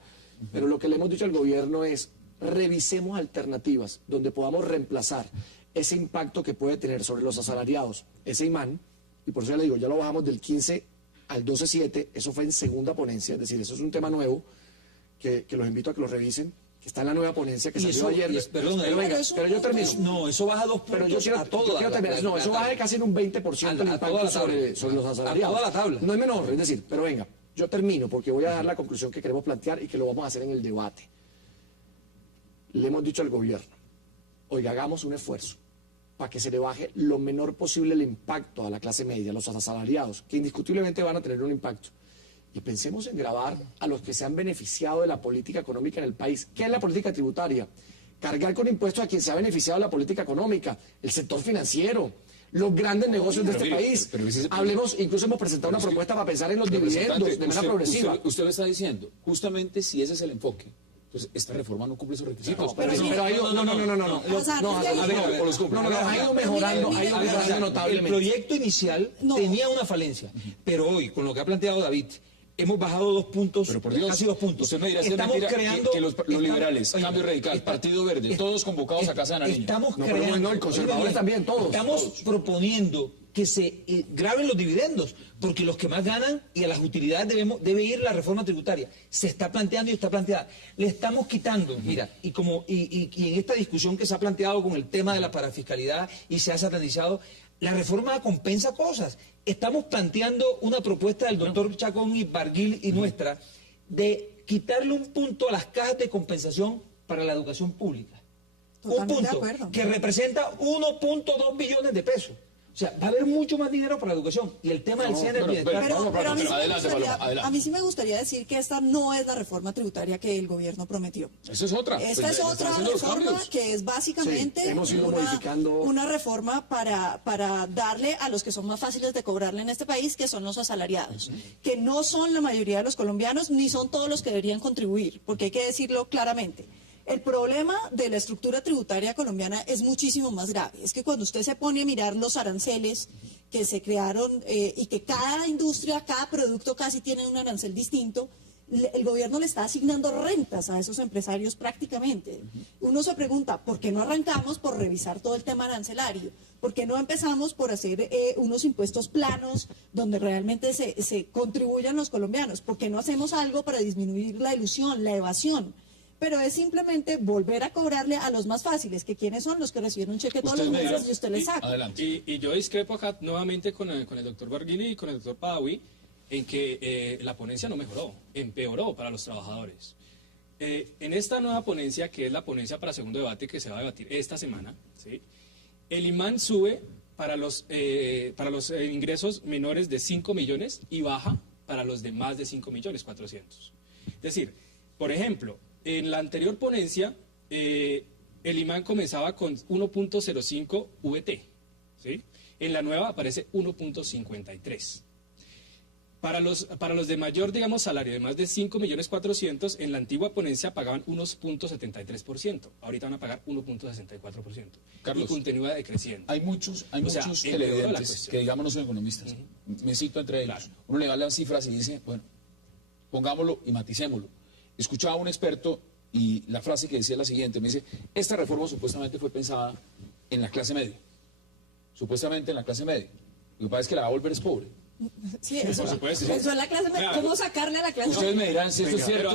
Pero lo que le hemos dicho al gobierno es, revisemos alternativas donde podamos reemplazar ese impacto que puede tener sobre los asalariados, ese imán, y por eso ya le digo, ya lo bajamos del 15 al 12.7, eso fue en segunda ponencia, es decir, eso es un tema nuevo que los invito a que lo revisen, que está en la nueva ponencia que salió ayer. Pero yo termino. No, eso baja 2 puntos pero yo quiero, a toda no, eso baja casi en un 20% el impacto sobre los asalariados. A toda la tabla. No es menor, es decir, pero venga, yo termino porque voy a dar la conclusión que queremos plantear y que lo vamos a hacer en el debate. Le hemos dicho al gobierno, oiga, hagamos un esfuerzo para que se le baje lo menor posible el impacto a la clase media, a los asalariados, que indiscutiblemente van a tener un impacto. Y pensemos en gravar a los que se han beneficiado de la política económica en el país. ¿Qué es la política tributaria? Cargar con impuestos a quien se ha beneficiado de la política económica, el sector financiero, los grandes negocios de este país. Hablemos, incluso hemos presentado una propuesta para pensar en los dividendos de manera progresiva. Usted lo está diciendo, justamente si ese es el enfoque. Entonces, esta reforma no cumple esos requisitos. Pero ha ido, ha ido mejorando notablemente. El proyecto inicial tenía una falencia, pero hoy, con lo que ha planteado David, hemos bajado 2 puntos, pero por Dios, casi 2 puntos. Usted me dirá, estamos creando que los liberales, Cambio Radical, Partido Verde, todos convocados a Casa de Nariño. Estamos creando, el conservadores también, todos. Estamos proponiendo que se graben los dividendos, porque los que más ganan y a las utilidades debe ir la reforma tributaria. Se está planteando y está planteada. Le estamos quitando, mira, y en esta discusión que se ha planteado con el tema de la parafiscalidad y se ha satanizado, la reforma compensa cosas. Estamos planteando una propuesta del doctor Chacón y Barguil y nuestra de quitarle un punto a las cajas de compensación para la educación pública. Totalmente un punto que representa 1.2 billones de pesos. O sea, va a haber mucho más dinero para la educación. Y el tema del CNE del bienestar... Pero a mí sí me gustaría decir que esta no es la reforma tributaria que el gobierno prometió. Esa es otra. Esta es otra reforma que es básicamente una reforma para darle a los que son más fáciles de cobrarle en este país, que son los asalariados, que no son la mayoría de los colombianos, ni son todos los que deberían contribuir, porque hay que decirlo claramente. El problema de la estructura tributaria colombiana es muchísimo más grave. Es que cuando usted se pone a mirar los aranceles que se crearon y que cada industria, cada producto casi tiene un arancel distinto, el gobierno le está asignando rentas a esos empresarios prácticamente. Uno se pregunta, ¿por qué no arrancamos por revisar todo el tema arancelario? ¿Por qué no empezamos por hacer unos impuestos planos donde realmente se contribuyan los colombianos? ¿Por qué no hacemos algo para disminuir la ilusión, la evasión? Pero es simplemente volver a cobrarle a los más fáciles, que quienes son los que reciben un cheque todos los meses y usted le saca. Y yo discrepo acá nuevamente con el doctor Barguili y con el doctor Padawi en que la ponencia no mejoró, empeoró para los trabajadores. En esta nueva ponencia, que es la ponencia para segundo debate que se va a debatir esta semana, ¿sí? El imán sube para los ingresos menores de 5 millones y baja para los de más de 5.400.000. Es decir, por ejemplo, en la anterior ponencia, el imán comenzaba con 1.05 VT, ¿sí? En la nueva aparece 1.53. Para los de mayor, digamos, salario de más de 5.400.000, en la antigua ponencia pagaban unos 0.73%. Ahorita van a pagar 1.64%. Carlos, y continúa decreciendo. Hay muchos televidentes que, digamos, no son economistas. Me cito entre ellos. Claro. Uno le da las cifras y dice, bueno, pongámoslo y maticémoslo. Escuchaba a un experto y la frase que decía es la siguiente, me dice, esta reforma supuestamente fue pensada en la clase media. Supuestamente en la clase media. Lo que pasa es que la va a volver es pobre. Sí, eso, eso es la clase media. ¿Cómo sacarle a la clase media? Ustedes me dirán si esto es cierto.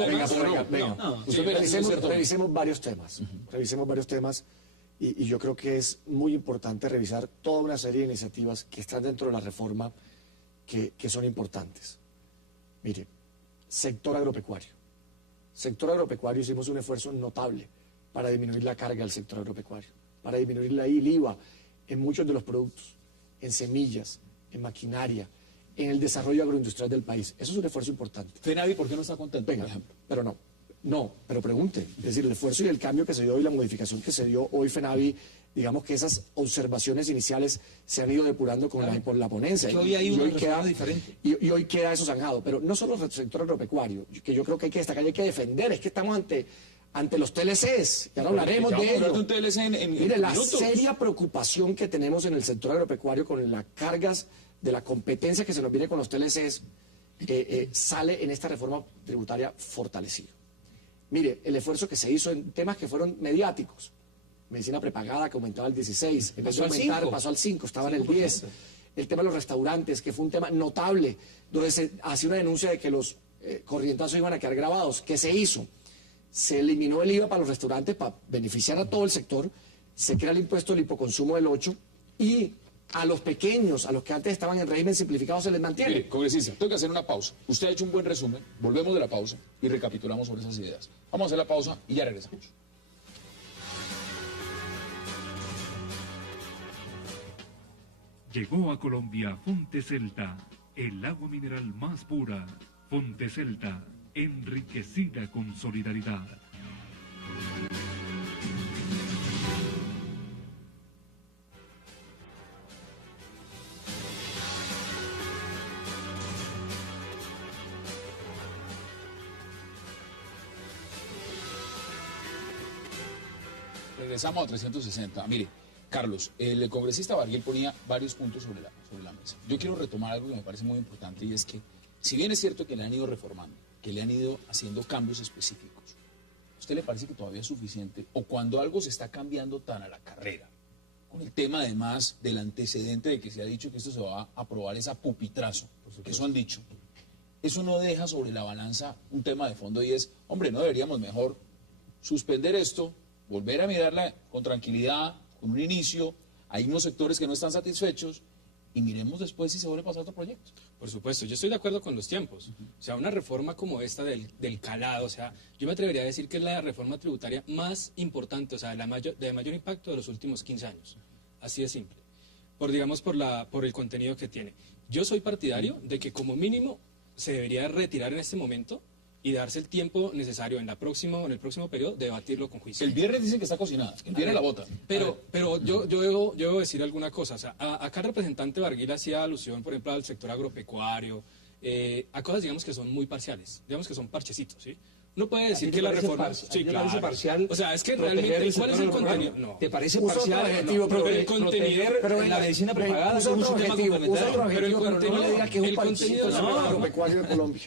Revisemos varios temas. Revisemos varios temas y yo creo que es muy importante revisar toda una serie de iniciativas que están dentro de la reforma que son importantes. Mire, sector agropecuario. Sector agropecuario hicimos un esfuerzo notable para disminuir la carga del sector agropecuario, para disminuir el IVA en muchos de los productos, en semillas, en maquinaria, en el desarrollo agroindustrial del país. Eso es un esfuerzo importante. FENAVI, ¿por qué no está contento, por ejemplo? Pero pero pregunte. Es decir, el esfuerzo y el cambio que se dio y la modificación que se dio hoy FENAVI, digamos que esas observaciones iniciales se han ido depurando por la ponencia. Hoy hay un resultado diferente. Y hoy queda eso zanjado. Pero no solo el sector agropecuario, que yo creo que hay que destacar y hay que defender. Es que estamos ante ante los TLCs, ya no hablaremos Ya vamos a de hablar ello. de un TLC en Mire, la minutos. seria preocupación que tenemos en el sector agropecuario con las cargas de la competencia que se nos viene con los TLCs, sale en esta reforma tributaria fortalecido. Mire, el esfuerzo que se hizo en temas que fueron mediáticos, medicina prepagada que aumentaba al 16, en vez de Pasó al aumentar 5. pasó al 5, estaba en el 10. El tema de los restaurantes, que fue un tema notable, donde se hacía una denuncia de que los corrientazos iban a quedar grabados. ¿Qué se hizo? Se eliminó el IVA para los restaurantes para beneficiar a todo el sector, se crea el impuesto del hipoconsumo del 8 y a los pequeños, a los que antes estaban en régimen simplificado, se les mantiene. Mire, congresista, tengo que hacer una pausa. Usted ha hecho un buen resumen, volvemos de la pausa y recapitulamos sobre esas ideas. Vamos a hacer la pausa y ya regresamos. Llegó a Colombia Fonte Celta, el agua mineral más pura. Fonte Celta, enriquecida con solidaridad. Regresamos a 360. Mire, Carlos, el congresista Barguil ponía varios puntos sobre la mesa. Yo quiero retomar algo que me parece muy importante y es que, si bien es cierto que le han ido reformando, que le han ido haciendo cambios específicos, ¿a usted le parece que todavía es suficiente? O cuando algo se está cambiando tan a la carrera, con el tema además del antecedente de que se ha dicho que esto se va a aprobar esa pupitrazo, que eso han dicho, eso no deja sobre la balanza un tema de fondo y es, hombre, ¿no deberíamos mejor suspender esto, volver a mirarla con tranquilidad, con un inicio? Hay unos sectores que no están satisfechos y miremos después si se vuelve a pasar otro proyecto? Por supuesto, yo estoy de acuerdo con los tiempos. O sea, una reforma como esta del calado, o sea, yo me atrevería a decir que es la reforma tributaria más importante, o sea, de mayor impacto de los últimos 15 años. Así de simple. Por el contenido que tiene. Yo soy partidario de que como mínimo se debería retirar en este momento y darse el tiempo necesario en el próximo periodo de debatirlo con juicio. El viernes dicen que está cocinada, el viernes la votan. Pero yo debo decir alguna cosa. O sea, acá el representante Barguil hacía alusión, por ejemplo, al sector agropecuario, a cosas, digamos, que son muy parciales, digamos que son parchecitos, ¿sí? No puede decir que la reforma... Sí, claro. Parcial, o sea, es que realmente, ¿cuál es el contenido? No. ¿Te parece parcial? No, pero el contenido... Pero en la medicina prepagada es un tema complementario. Pero el contenido...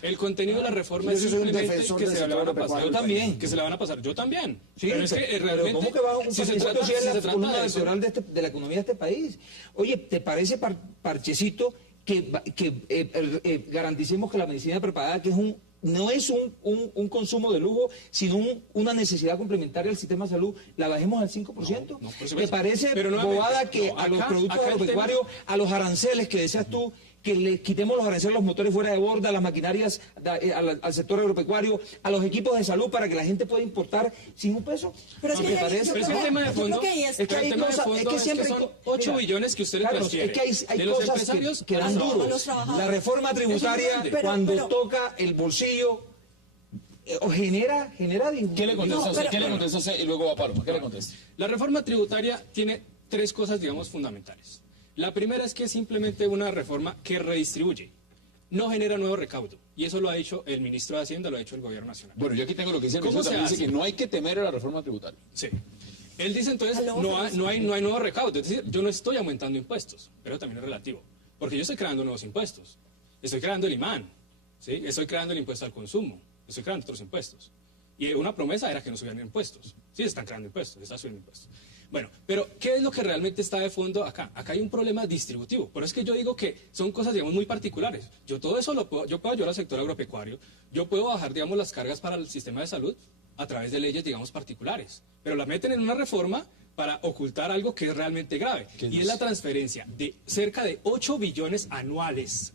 El contenido de la reforma es simplemente que se la van a pasar. Yo también. Que se la van a pasar. Yo también. Sí, pero es que realmente... ¿cómo que va a un si se trata de la columna de eso, vertebral de la economía de este país? Oye, ¿te parece parchecito que garanticemos que la medicina prepagada, que no es un consumo de lujo, sino una necesidad complementaria del sistema de salud, la bajemos al 5%? No, ¿Te parece bobada que a los productos agropecuarios, a los aranceles que deseas tú, que le quitemos los aranceles a los motores fuera de borda, a las maquinarias, al sector agropecuario, a los equipos de salud para que la gente pueda importar sin un peso? Pero es que el tema de fondo es que son 8 billones que usted le transfiere. Es que hay cosas que dan duros. La reforma tributaria, cuando toca el bolsillo, genera ¿Qué le contesta usted? ¿Qué le contesta usted? Y luego va a Paloma. ¿Qué le contesta? La reforma tributaria tiene 3 cosas, digamos, fundamentales. La primera es que es simplemente una reforma que redistribuye, no genera nuevo recaudo. Y eso lo ha dicho el ministro de Hacienda, lo ha dicho el Gobierno Nacional. Bueno, yo aquí tengo lo que dice el ¿Cómo ministro, se dice hace? que no hay que temer a la reforma tributaria. Sí. Él dice entonces, no hay nuevo recaudo. Es decir, yo no estoy aumentando impuestos, pero también es relativo. Porque yo estoy creando nuevos impuestos. Estoy creando el IMAN, ¿sí? Estoy creando el impuesto al consumo, estoy creando otros impuestos. Y una promesa era que no subieran impuestos. Sí, se están creando impuestos, se están subiendo impuestos. Bueno, pero ¿qué es lo que realmente está de fondo acá? Acá hay un problema distributivo. Por eso es que yo digo que son cosas, digamos, muy particulares. Yo todo eso yo puedo ayudar al sector agropecuario, yo puedo bajar, digamos, las cargas para el sistema de salud a través de leyes, digamos, particulares. Pero la meten en una reforma para ocultar algo que es realmente grave. Y es la transferencia de cerca de 8 billones anuales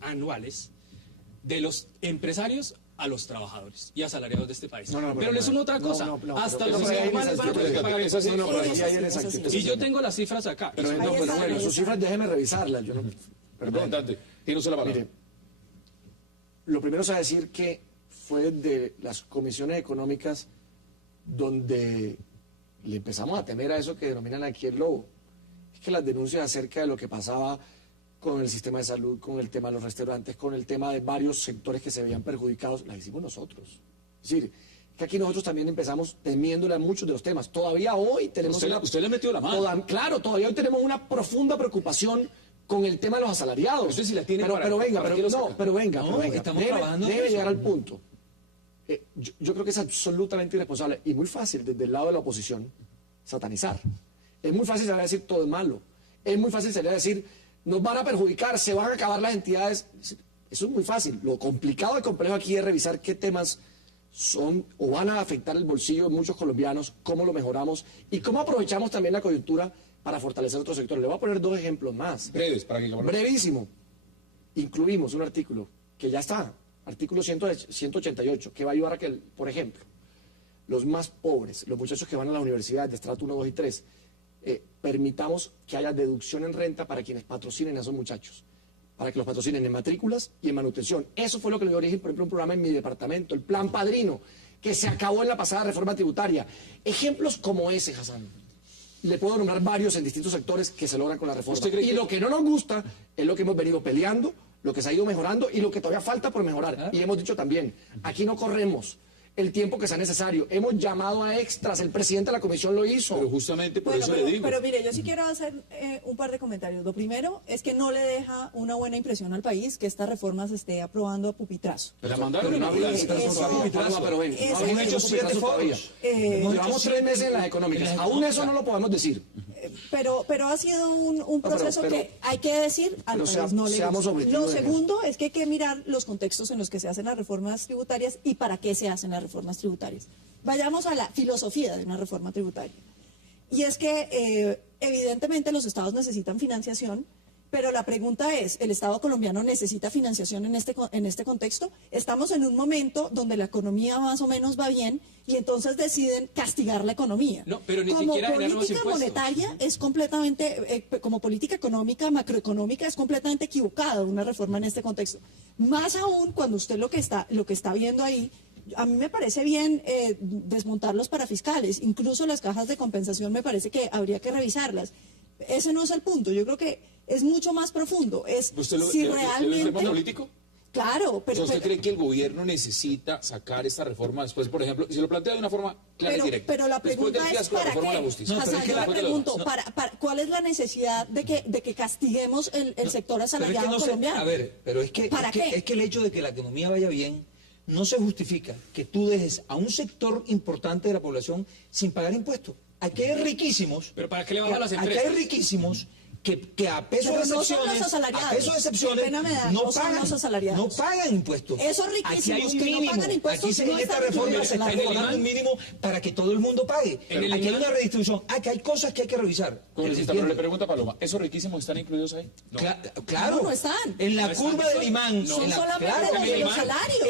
de los empresarios a los trabajadores y asalariados de este país. Pero les sumo otra cosa. Hasta los informales van a tener que pagar impuestos. Y yo tengo las cifras acá. Pero bueno, sus cifras déjeme revisarlas. Perdón. Tiene usted la palabra. Mire, lo primero es decir que fue de las comisiones económicas donde le empezamos a temer a eso que denominan aquí el lobo. Es que las denuncias acerca de lo que pasaba con el sistema de salud, con el tema de los restaurantes, con el tema de varios sectores que se veían perjudicados, las hicimos nosotros. Es decir, que aquí nosotros también empezamos temiéndole a muchos de los temas. Todavía hoy tenemos... Usted le metió la mano. Claro, todavía hoy tenemos una profunda preocupación con el tema de los asalariados. Usted sí la tiene pero venga, estamos trabajando en debe eso. llegar al punto. Yo creo que es absolutamente irresponsable y muy fácil desde el lado de la oposición satanizar. Es muy fácil salir a decir todo es malo. Es muy fácil salir a decir nos van a perjudicar, se van a acabar las entidades. Eso es muy fácil. Lo complicado y complejo aquí es revisar qué temas son o van a afectar el bolsillo de muchos colombianos, cómo lo mejoramos y cómo aprovechamos también la coyuntura para fortalecer otros sectores. Le voy a poner 2 ejemplos más. Breves, para que... Brevísimo. Incluimos un artículo que ya está, artículo 188, que va a ayudar a que, por ejemplo, los más pobres, los muchachos que van a la universidad de estrato 1, 2 y 3, permitamos que haya deducción en renta para quienes patrocinen a esos muchachos, para que los patrocinen en matrículas y en manutención. Eso fue lo que le dio origen, por ejemplo, a un programa en mi departamento, el Plan Padrino, que se acabó en la pasada reforma tributaria. Ejemplos como ese, Hassan. Le puedo nombrar varios en distintos sectores que se logran con la reforma. Y lo que no nos gusta es lo que hemos venido peleando, lo que se ha ido mejorando y lo que todavía falta por mejorar. Y hemos dicho también, aquí no corremos el tiempo que sea necesario. Hemos llamado a extras, el presidente de la comisión lo hizo. Pero justamente por eso le digo. Pero mire, yo sí quiero hacer un par de comentarios. Lo primero es que no le deja una buena impresión al país que esta reforma se esté aprobando a pupitrazo. La mandaron en pero ven, no han hecho 7 todavía. Llevamos 3 meses en las económicas. Aún eso no lo podemos decir. Pero ha sido un proceso que hay que decir al país no le gusta. Lo segundo es que hay que mirar los contextos en los que se hacen las reformas tributarias y para qué se hacen las reformas tributarias. Vayamos a la filosofía de una reforma tributaria. Y es que evidentemente los estados necesitan financiación, pero la pregunta es, ¿el Estado colombiano necesita financiación en este contexto? Estamos en un momento donde la economía más o menos va bien y entonces deciden castigar la economía. No, pero ni como siquiera generar nuevos política impuestos. monetaria es completamente, como política económica, macroeconómica, es completamente equivocada una reforma en este contexto. Más aún cuando usted lo que está viendo ahí, a mí me parece bien desmontar los parafiscales, incluso las cajas de compensación me parece que habría que revisarlas. Ese no es el punto, yo creo que es mucho más profundo. Es si realmente... político? Claro, pero... ¿Usted cree que el gobierno necesita sacar esta reforma después, por ejemplo, si lo plantea de una forma clara y directa? Pero la pregunta es ¿para qué? Yo le pregunto, ¿cuál es la necesidad de que castiguemos el sector asalariado colombiano? A ver, pero es que el hecho de que la economía vaya bien no se justifica que tú dejes a un sector importante de la población sin pagar impuestos. Aquí hay riquísimos. ¿Pero para qué le bajan las empresas? Aquí hay riquísimos que a peso de excepciones no pagan impuestos. Esos riquísimos aquí hay un que mínimo, no pagan impuestos aquí en esta reforma se está acordando un mínimo para que todo el mundo pague. Aquí hay una redistribución. Aquí hay cosas que hay que revisar. Pero le pregunta a Paloma, ¿esos riquísimos están incluidos ahí? No. Claro. No están. En la curva del imán. Son solamente los salarios.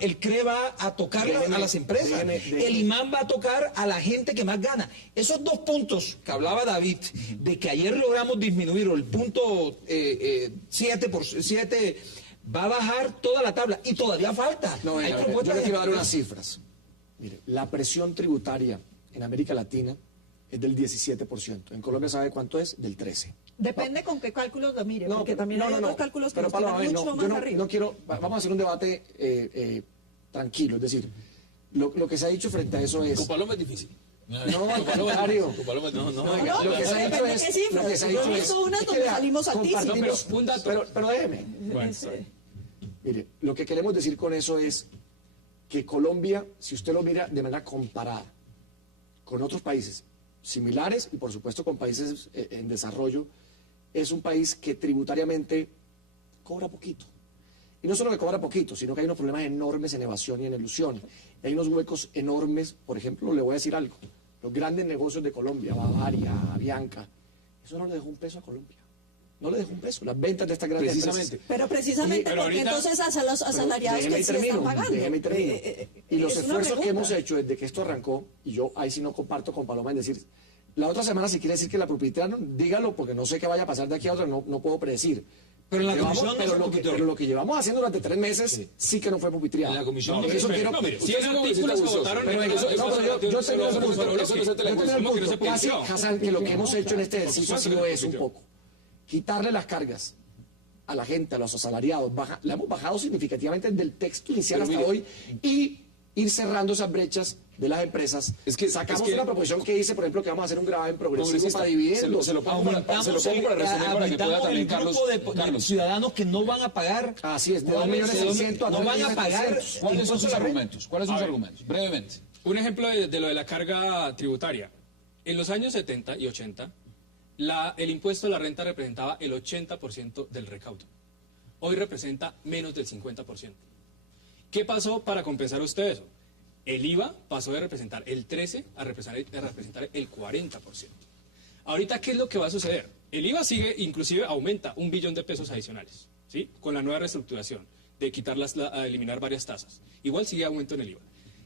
El CRE va a tocar a las empresas. El imán va a tocar a la gente que más gana. Esos 2 puntos que hablaba David, de que ayer logramos disminuir el punto 7%, va a bajar toda la tabla y todavía falta. Yo le quiero dar unas cifras. Mire, la presión tributaria en América Latina es del 17%. En Colombia, ¿sabe cuánto es? Del 13%. Depende con qué cálculos lo mire, porque también hay otros cálculos que nos quedan mucho más arriba. No quiero, vamos a hacer un debate tranquilo, es decir, lo que se ha dicho frente a eso es... Con Paloma es difícil. No, al contrario. Lo que se ha dicho es... Pero déjeme. Mire, lo que queremos decir con eso es que Colombia, si usted lo mira de manera comparada con otros países similares y por supuesto con países en desarrollo, es un país que tributariamente cobra poquito. Y no solo que cobra poquito, sino que hay unos problemas enormes en evasión y en elusión. Y hay unos huecos enormes, por ejemplo, le voy a decir algo, los grandes negocios de Colombia, Bavaria, Avianca, eso no le dejó un peso a Colombia. No le dejó un peso, las ventas de estas grandes empresas. Pero precisamente porque entonces a los asalariados que sí están pagando. Déjeme termino. Y los esfuerzos que hemos hecho desde que esto arrancó, y yo ahí sí no comparto con Paloma en decir, la otra semana si quiere decir que la propitieron, dígalo, porque no sé qué vaya a pasar de aquí a otra, no puedo predecir. Pero en la comisión pero lo que llevamos haciendo durante 3 meses sí que no fue pupitriado. En la comisión yo tengo el punto, Hassan, que lo que hemos hecho en este ejercicio ha sido eso un poco. Quitarle las cargas a la gente, a los asalariados, la hemos bajado significativamente desde el texto inicial Pero hasta mire, hoy y ir cerrando esas brechas de las empresas. Sacamos una proposición que dice, por ejemplo, que vamos a hacer un gravamen progresivo para dividendos. Se lo pongo para resumir para que pueda también Carlos. De ciudadanos que no van a pagar. Así es, de 2.600.000 a no van a pagar. ¿Cuáles son sus argumentos? ¿Cuáles son sus argumentos? Brevemente. Un ejemplo de lo de la carga tributaria. En los años 70 y 80, el impuesto a la renta representaba el 80% del recaudo. Hoy representa menos del 50%. ¿Qué pasó para compensar usted eso? El IVA pasó de representar el 13% a representar el 40%. Ahorita, ¿qué es lo que va a suceder? El IVA sigue, inclusive aumenta $1 billón de pesos adicionales, ¿sí? Con la nueva reestructuración de a eliminar varias tasas. Igual sigue aumento en el IVA.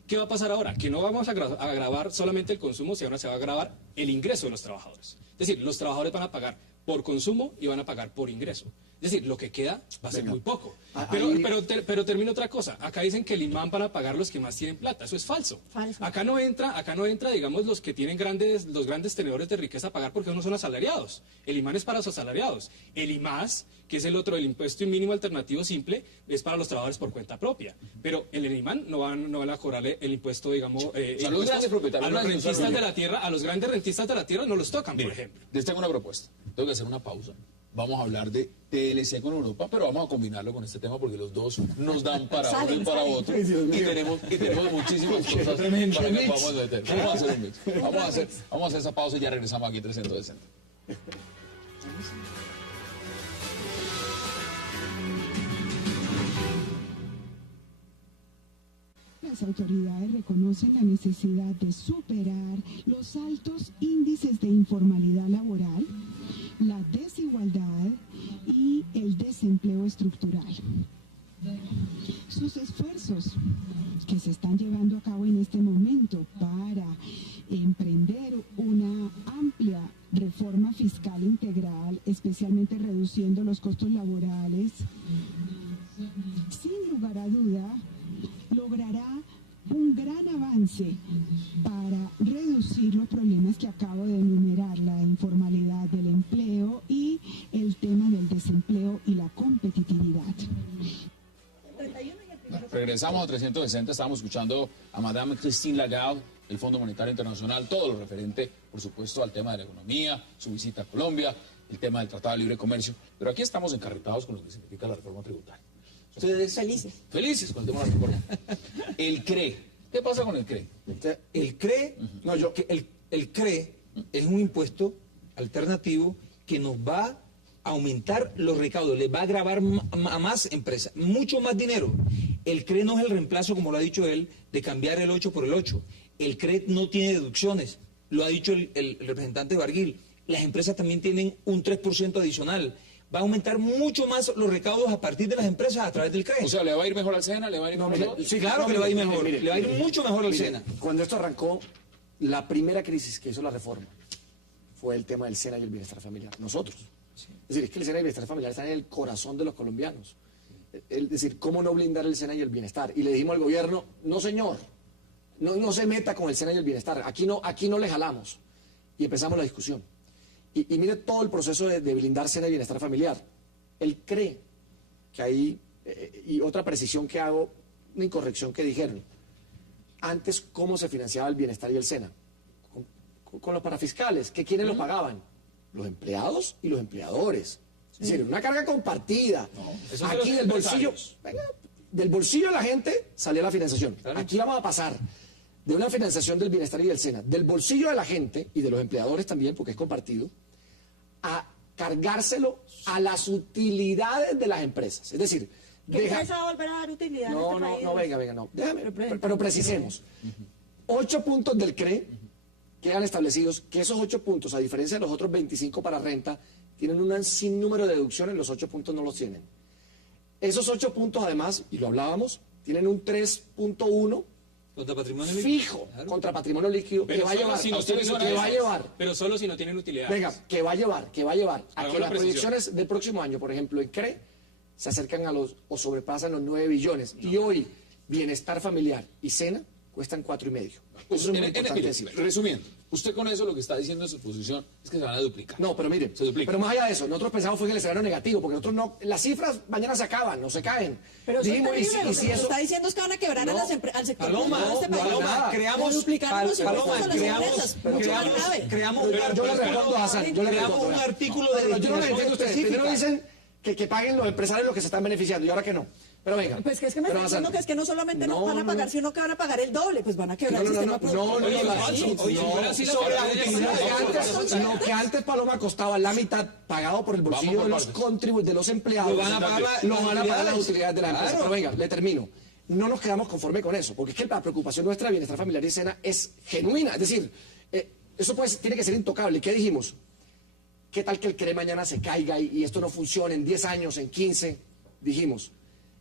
¿Qué va a pasar ahora? Que no vamos a gravar solamente el consumo, sino ahora se va a gravar el ingreso de los trabajadores. Es decir, los trabajadores van a pagar por consumo y van a pagar por ingreso. Es decir, lo que queda va a ser muy poco. Pero termino otra cosa. Acá dicen que el imán van a pagar los que más tienen plata. Eso es falso. Acá no entra, digamos, los que tienen los grandes tenedores de riqueza a pagar porque no son asalariados. El imán es para los asalariados. El IMAS, que es el otro, el impuesto mínimo alternativo simple, es para los trabajadores por cuenta propia. Pero en el imán no van a cobrarle el impuesto, digamos, a los grandes propietarios. A los rentistas de la tierra, a los grandes rentistas de la tierra no los tocan, por ejemplo. Les tengo una propuesta. Tengo que hacer una pausa. Vamos a hablar de TLC con Europa, pero vamos a combinarlo con este tema porque los dos nos dan para uno y para otro. Y tenemos muchísimas cosas para que podamos meter. Vamos a hacer un mix. Vamos a hacer esa pausa y ya regresamos aquí 360. Las autoridades reconocen la necesidad de superar los altos índices de informalidad laboral, la desigualdad y el desempleo estructural. Sus esfuerzos que se están llevando a cabo en este momento para emprender una amplia reforma fiscal integral, especialmente reduciendo los costos laborales, sin lugar a duda, logrará un gran avance para reducir los problemas que acabo de enumerar, la informalidad del empleo y el tema del desempleo y la competitividad. Regresamos a 360, estábamos escuchando a Madame Christine Lagarde, el Fondo Monetario Internacional, todo lo referente, por supuesto, al tema de la economía, su visita a Colombia, el tema del Tratado de Libre Comercio, pero aquí estamos encarretados con lo que significa la reforma tributaria. Ustedes felices con el tema de la reforma. El CRE. ¿Qué pasa con el CRE? El CRE, el CRE es un impuesto alternativo que nos va a aumentar los recaudos, le va a gravar a más empresas, mucho más dinero. El CRE no es el reemplazo, como lo ha dicho él, de cambiar el 8 por el 8. El CRE no tiene deducciones, lo ha dicho el representante Barguil. Las empresas también tienen un 3% adicional. Va a aumentar mucho más los recaudos a partir de las empresas a través del CRE. O sea, ¿le va a ir mejor al SENA? ¿Le va a ir mejor a todos? Sí, claro que le va a ir mejor. Le va a ir mucho mejor al SENA. Cuando esto arrancó, la primera crisis que hizo la reforma fue el tema del SENA y el bienestar familiar. Nosotros. Sí. Es decir, es que el SENA y el bienestar familiar están en el corazón de los colombianos. Es decir, ¿cómo no blindar el SENA y el bienestar? Y le dijimos al gobierno, no señor, no se meta con el SENA y el bienestar, aquí no le jalamos. Y empezamos la discusión. Y mire todo el proceso de blindar SENA y bienestar familiar. Él cree que ahí, y otra precisión que hago, una incorrección que dijeron. Antes, ¿cómo se financiaba el bienestar y el SENA? Con los parafiscales. ¿Que quiénes lo pagaban? Los empleados y los empleadores. Es decir, una carga compartida. Aquí del bolsillo, del bolsillo de la gente salía la financiación. Aquí vamos a pasar de una financiación del bienestar y del SENA, del bolsillo de la gente y de los empleadores también, porque es compartido, a cargárselo a las utilidades de las empresas. Es decir, ¿qué empresa va a volver a dar utilidad? No, venga, no. Déjame, pero precisemos. 8 puntos del CRE quedan establecidos que esos 8 puntos, a diferencia de los otros 25 para renta, tienen un sinnúmero de deducciones, los 8 puntos no los tienen. Esos 8 puntos, además, y lo hablábamos, tienen un 3.1 contra patrimonio líquido. Fijo, claro. Contra patrimonio líquido, que va a llevar. Pero solo si no tienen utilidades. Venga, que va a llevar a que las proyecciones del próximo año, por ejemplo, en CRE, se acercan a o sobrepasan los 9 billones. No. Y hoy, bienestar familiar y SENA cuestan 4,5. Eso Pues, es muy importante mire, decir. resumiendo, usted con eso lo que está diciendo en su posición es que se van a duplicar. No, pero mire, se duplican. pero más allá de eso, nosotros pensamos fue en el escenario negativo, porque nosotros no, las cifras mañana se acaban, no se caen. Pero eso es Dijimos, terrible, lo que si nos eso... está diciendo es que van a quebrar No, al sector Paloma, privado de este país. Paloma, creamos, duplicaron los impuestos Paloma, a las empresas, mucho más grave. creamos, Yo le respondo a Hassan, yo le creamos respondo, un vea. artículo de Pero yo no le destinación entiendo a ustedes. específica. Primero dicen que paguen los empresarios los que se están beneficiando, y ahora que no. Pero venga. Pues que es que me pero está Hassan, diciendo que es que no solamente no no, van a pagar, no. sino que van a pagar el doble, pues van a quebrar el sistema productivo. Lo que antes Paloma costaba la mitad pagado por el bolsillo de los de los empleados, Lo van a pagar las utilidades de la empresa. Claro. Pero venga, le termino. No nos quedamos conforme con eso, porque es que la preocupación nuestra de bienestar familiar y cena es genuina. Es decir, eso tiene que ser intocable. ¿Y qué dijimos? ¿Qué tal que el CRE mañana se caiga y esto no funcione en 10 años, en 15? Dijimos,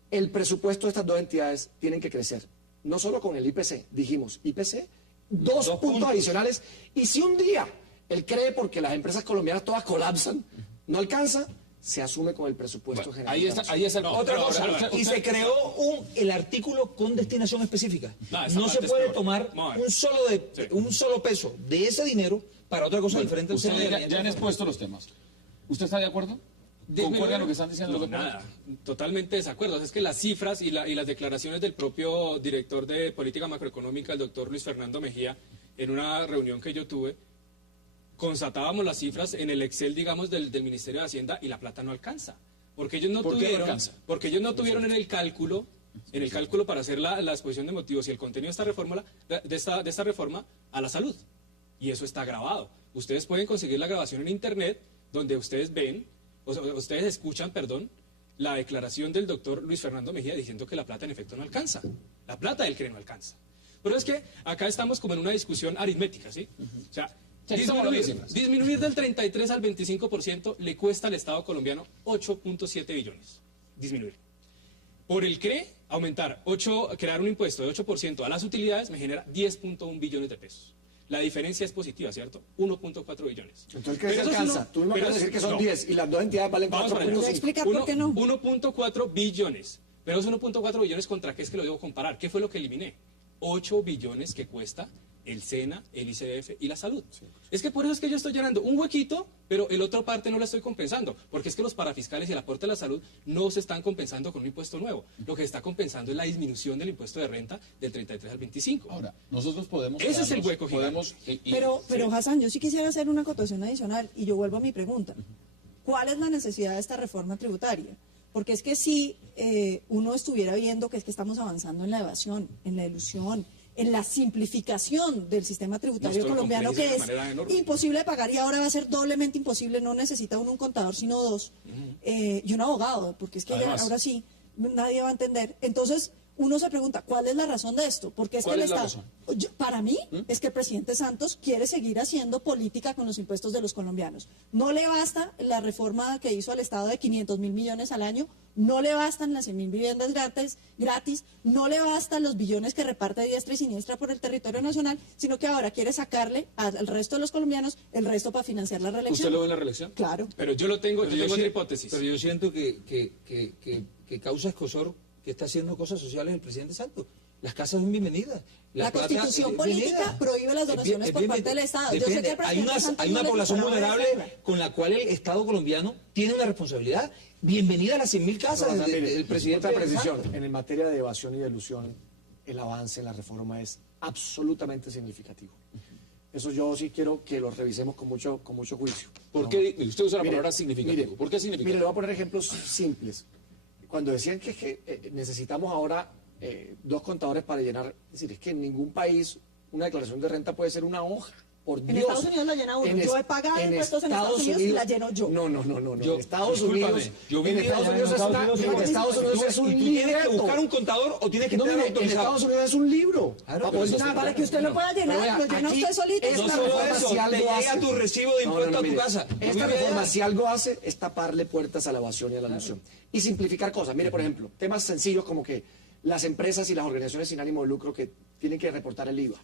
el presupuesto de estas dos entidades tienen que crecer. No solo con el IPC, dijimos, IPC, dos puntos adicionales. Y si un día el CRE, porque las empresas colombianas todas colapsan, no alcanza, se asume con el presupuesto general. Ahí está. Otra cosa, y se creó el artículo con destinación específica. No se puede tomar un solo peso de ese dinero para otra cosa diferente. Ustedes ya han expuesto los temas. ¿Usted está de acuerdo? ¿Concuerda en lo que están diciendo? No, nada, totalmente desacuerdo. Es que las cifras y las declaraciones del propio director de política macroeconómica, el doctor Luis Fernando Mejía, en una reunión que yo tuve, constatábamos las cifras en el Excel, digamos, del Ministerio de Hacienda y la plata no alcanza. Porque ellos no tuvieron en el cálculo para hacer la exposición de motivos y el contenido de esta reforma a la salud. Y eso está grabado. Ustedes pueden conseguir la grabación en internet donde ustedes escuchan, la declaración del doctor Luis Fernando Mejía diciendo que la plata en efecto no alcanza. La plata del CRE no alcanza. Pero es que acá estamos como en una discusión aritmética, ¿sí? O sea, disminuir del 33 al 25% le cuesta al Estado colombiano 8.7 billones. Disminuir. Por el CRE, crear un impuesto de 8% a las utilidades me genera 10.1 billones de pesos. La diferencia es positiva, ¿cierto? 1.4 billones. Entonces, ¿qué se alcanza? Tú mismo acabas de decir que son 10 y las dos entidades valen 4.5. Explica por qué no. 1.4 billones. Pero esos 1.4 billones, ¿contra qué es que lo debo comparar? ¿Qué fue lo que eliminé? 8 billones que cuesta el SENA, el ICBF y la salud. Es que por eso es que yo estoy llenando un huequito, pero el otro parte no la estoy compensando, porque es que los parafiscales y el aporte a la salud no se están compensando con un impuesto nuevo. Lo que se está compensando es la disminución del impuesto de renta del 33 al 25. Ahora, nosotros podemos... Ese es el hueco gigante. Pero Hassan, yo sí quisiera hacer una acotación adicional y yo vuelvo a mi pregunta. ¿Cuál es la necesidad de esta reforma tributaria? Porque es que si uno estuviera viendo que es que estamos avanzando en la evasión, en la elusión, en la simplificación del sistema tributario colombiano, que es imposible de pagar y ahora va a ser doblemente imposible, no necesita uno un contador, sino dos, y un abogado, porque es que ahora sí, nadie va a entender. Entonces, uno se pregunta, ¿cuál es la razón de esto? Porque es que el Estado, para mí, es que el presidente Santos quiere seguir haciendo política con los impuestos de los colombianos. No le basta la reforma que hizo al Estado de 500.000 millones al año, no le bastan las 100.000 viviendas gratis, no le bastan los billones que reparte de diestra y siniestra por el territorio nacional, sino que ahora quiere sacarle al resto de los colombianos el resto para financiar la reelección. ¿Usted lo ve en la reelección? Claro. Pero yo tengo otra hipótesis. Pero yo siento que causa escozor que está haciendo cosas sociales el presidente Santos. Las casas son bienvenidas. La Constitución política prohíbe las donaciones por parte del Estado. Yo sé que el presidente Santos hay una población vulnerable con la cual el Estado colombiano tiene una responsabilidad. Bienvenida a las 100.000 casas del presidente. Otra precisión, en materia de evasión y de elusión, el avance en la reforma es absolutamente significativo. Eso yo sí quiero que lo revisemos con mucho juicio. ¿Por qué? Usted usa la palabra significativo. ¿Por qué significativo? Mire, le voy a poner ejemplos simples. Cuando decían que necesitamos ahora 2 contadores para llenar, es decir, es que en ningún país una declaración de renta puede ser una hoja. Por Dios. En Estados Unidos la llena uno. Yo he pagado impuestos en Estados Unidos y la lleno yo. No. En Estados Unidos es un libro. ¿Tienes que buscar un contador o tienes que tener autorizado? En Estados Unidos es un libro. Para que usted lo pueda llenar, lo llena usted solito. No solo eso, te llega tu recibo de impuesto a tu casa. Esta reforma, si algo hace, es taparle puertas a la evasión y a la elusión. Y simplificar cosas. Mire, por ejemplo, temas sencillos como que las empresas y las organizaciones sin ánimo de lucro que tienen que reportar el IVA.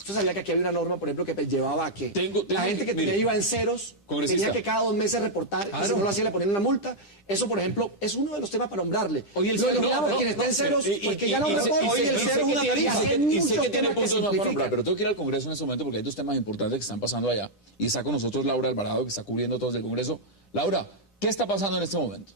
Usted sabía que aquí había una norma, por ejemplo, que llevaba a que la gente que mire, iba en ceros tenía que cada 2 meses reportar, y si no lo hacía le ponían una multa. Eso, por ejemplo, es uno de los temas para nombrarle. Hoy el Lo cero, eliminamos, quien esté en ceros, porque ya no hoy el cero es una perilla. Y sé que tiene puntos más para nombrar, pero tengo que ir al Congreso en este momento porque hay 2 temas importantes que están pasando allá. Y está con nosotros Laura Alvarado, que está cubriendo todo el Congreso. Laura, ¿qué está pasando en este momento?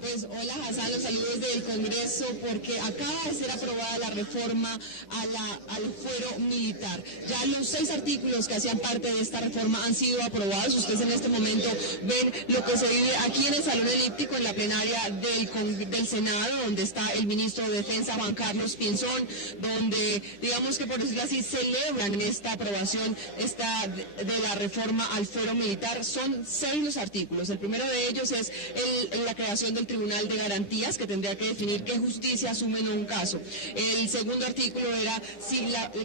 Pues hola Hassan, los saludos del Congreso porque acaba de ser aprobada la reforma al fuero militar. Ya los 6 artículos que hacían parte de esta reforma han sido aprobados. Ustedes en este momento ven lo que se vive aquí en el Salón Elíptico, en la plenaria del Senado, donde está el ministro de Defensa, Juan Carlos Pinzón, donde, digamos que por decirlo así, celebran esta aprobación de la reforma al fuero militar. Son 6 los artículos. El primero de ellos es la creación del Tribunal de Garantías, que tendría que definir qué justicia asume en un caso. El segundo artículo era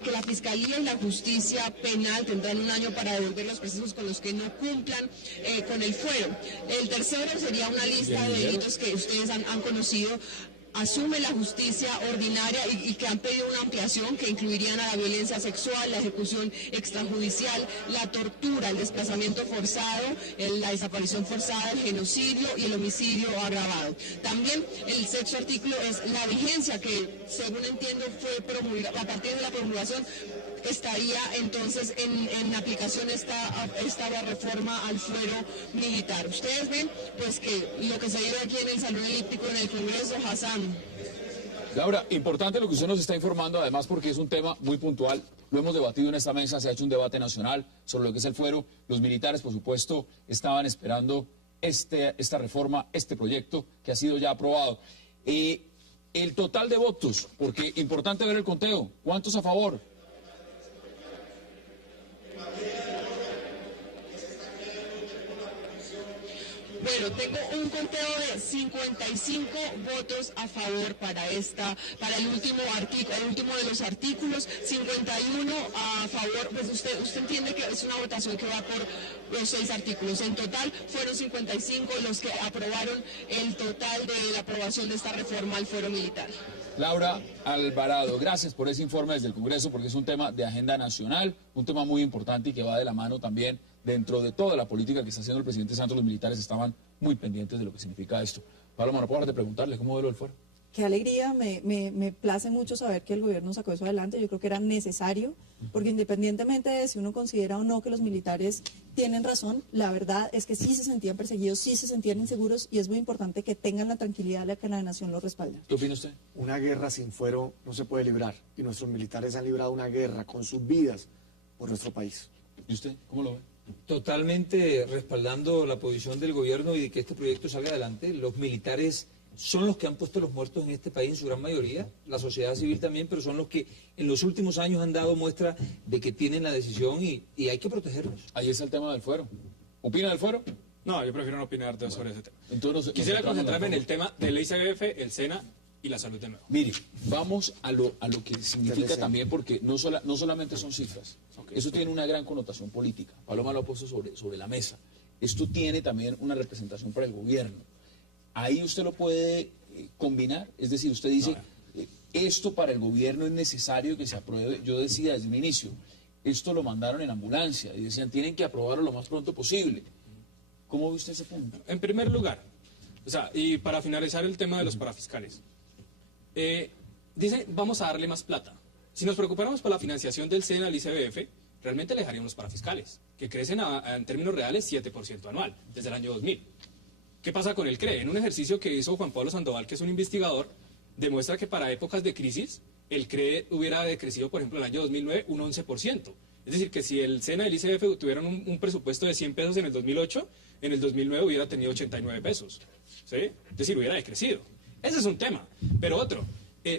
que la Fiscalía y la Justicia Penal tendrán 1 año para devolver los procesos con los que no cumplan con el fuero. El tercero sería una lista de delitos que ustedes han conocido. Asume la justicia ordinaria y que han pedido una ampliación que incluirían a la violencia sexual, la ejecución extrajudicial, la tortura, el desplazamiento forzado, la desaparición forzada, el genocidio y el homicidio agravado. También el sexto artículo es la vigencia que, según entiendo, fue promulgada a partir de la promulgación. Estaría entonces en aplicación esta reforma al fuero militar. Ustedes ven pues que lo que se vive aquí en el Salón Elíptico en el Congreso, Hassan. Laura, importante lo que usted nos está informando, además porque es un tema muy puntual. Lo hemos debatido en esta mesa, se ha hecho un debate nacional sobre lo que es el fuero. Los militares, por supuesto, estaban esperando esta reforma, este proyecto que ha sido ya aprobado. El total de votos, porque importante ver el conteo. ¿Cuántos a favor? Bueno, tengo un conteo de 55 votos a favor para el último artículo, el último de los artículos, 51 a favor. Pues usted entiende que es una votación que va por los 6 artículos. En total fueron 55 los que aprobaron el total de la aprobación de esta reforma al fuero militar. Laura Alvarado, gracias por ese informe desde el Congreso, porque es un tema de agenda nacional, un tema muy importante y que va de la mano también dentro de toda la política que está haciendo el presidente Santos. Los militares estaban muy pendientes de lo que significa esto. Pablo Manopola, de preguntarle, ¿cómo ve lo del fuero? Qué alegría, me place mucho saber que el gobierno sacó eso adelante. Yo creo que era necesario, porque independientemente de si uno considera o no que los militares tienen razón, la verdad es que sí se sentían perseguidos, sí se sentían inseguros, y es muy importante que tengan la tranquilidad de que la nación los respalde. ¿Qué opina usted? Una guerra sin fuero no se puede librar, y nuestros militares han librado una guerra con sus vidas por nuestro país. ¿Y usted cómo lo ve? Totalmente respaldando la posición del gobierno y de que este proyecto salga adelante. Los militares son los que han puesto los muertos en este país en su gran mayoría, la sociedad civil también, pero son los que en los últimos años han dado muestra de que tienen la decisión y hay que protegerlos. Ahí está el tema del fuero. ¿Opina del fuero? No, yo prefiero no opinar sobre ese tema. Entonces, quisiera concentrarme en el tema del ICBF, el SENA y la salud de nuevo. Mire, vamos a lo que significa también, porque no solamente son cifras. Eso tiene una gran connotación política. Paloma lo ha puesto sobre la mesa. Esto tiene también una representación para el gobierno. Ahí usted lo puede combinar. Es decir, usted dice, esto para el gobierno es necesario que se apruebe. Yo decía desde el inicio, esto lo mandaron en ambulancia y decían, tienen que aprobarlo lo más pronto posible. ¿Cómo ve usted ese punto? En primer lugar, y para finalizar el tema de los parafiscales, dice, vamos a darle más plata. Si nos preocupáramos por la financiación del SENA al ICBF, realmente le dejaríamos los parafiscales, que crecen en términos reales 7% anual, desde el año 2000. ¿Qué pasa con el CRE? En un ejercicio que hizo Juan Pablo Sandoval, que es un investigador, demuestra que para épocas de crisis, el CRE hubiera decrecido, por ejemplo, en el año 2009, un 11%. Es decir, que si el SENA y el ICBF tuvieran un presupuesto de 100 pesos en el 2008, en el 2009 hubiera tenido 89 pesos. ¿Sí? Es decir, hubiera decrecido. Ese es un tema. Pero otro,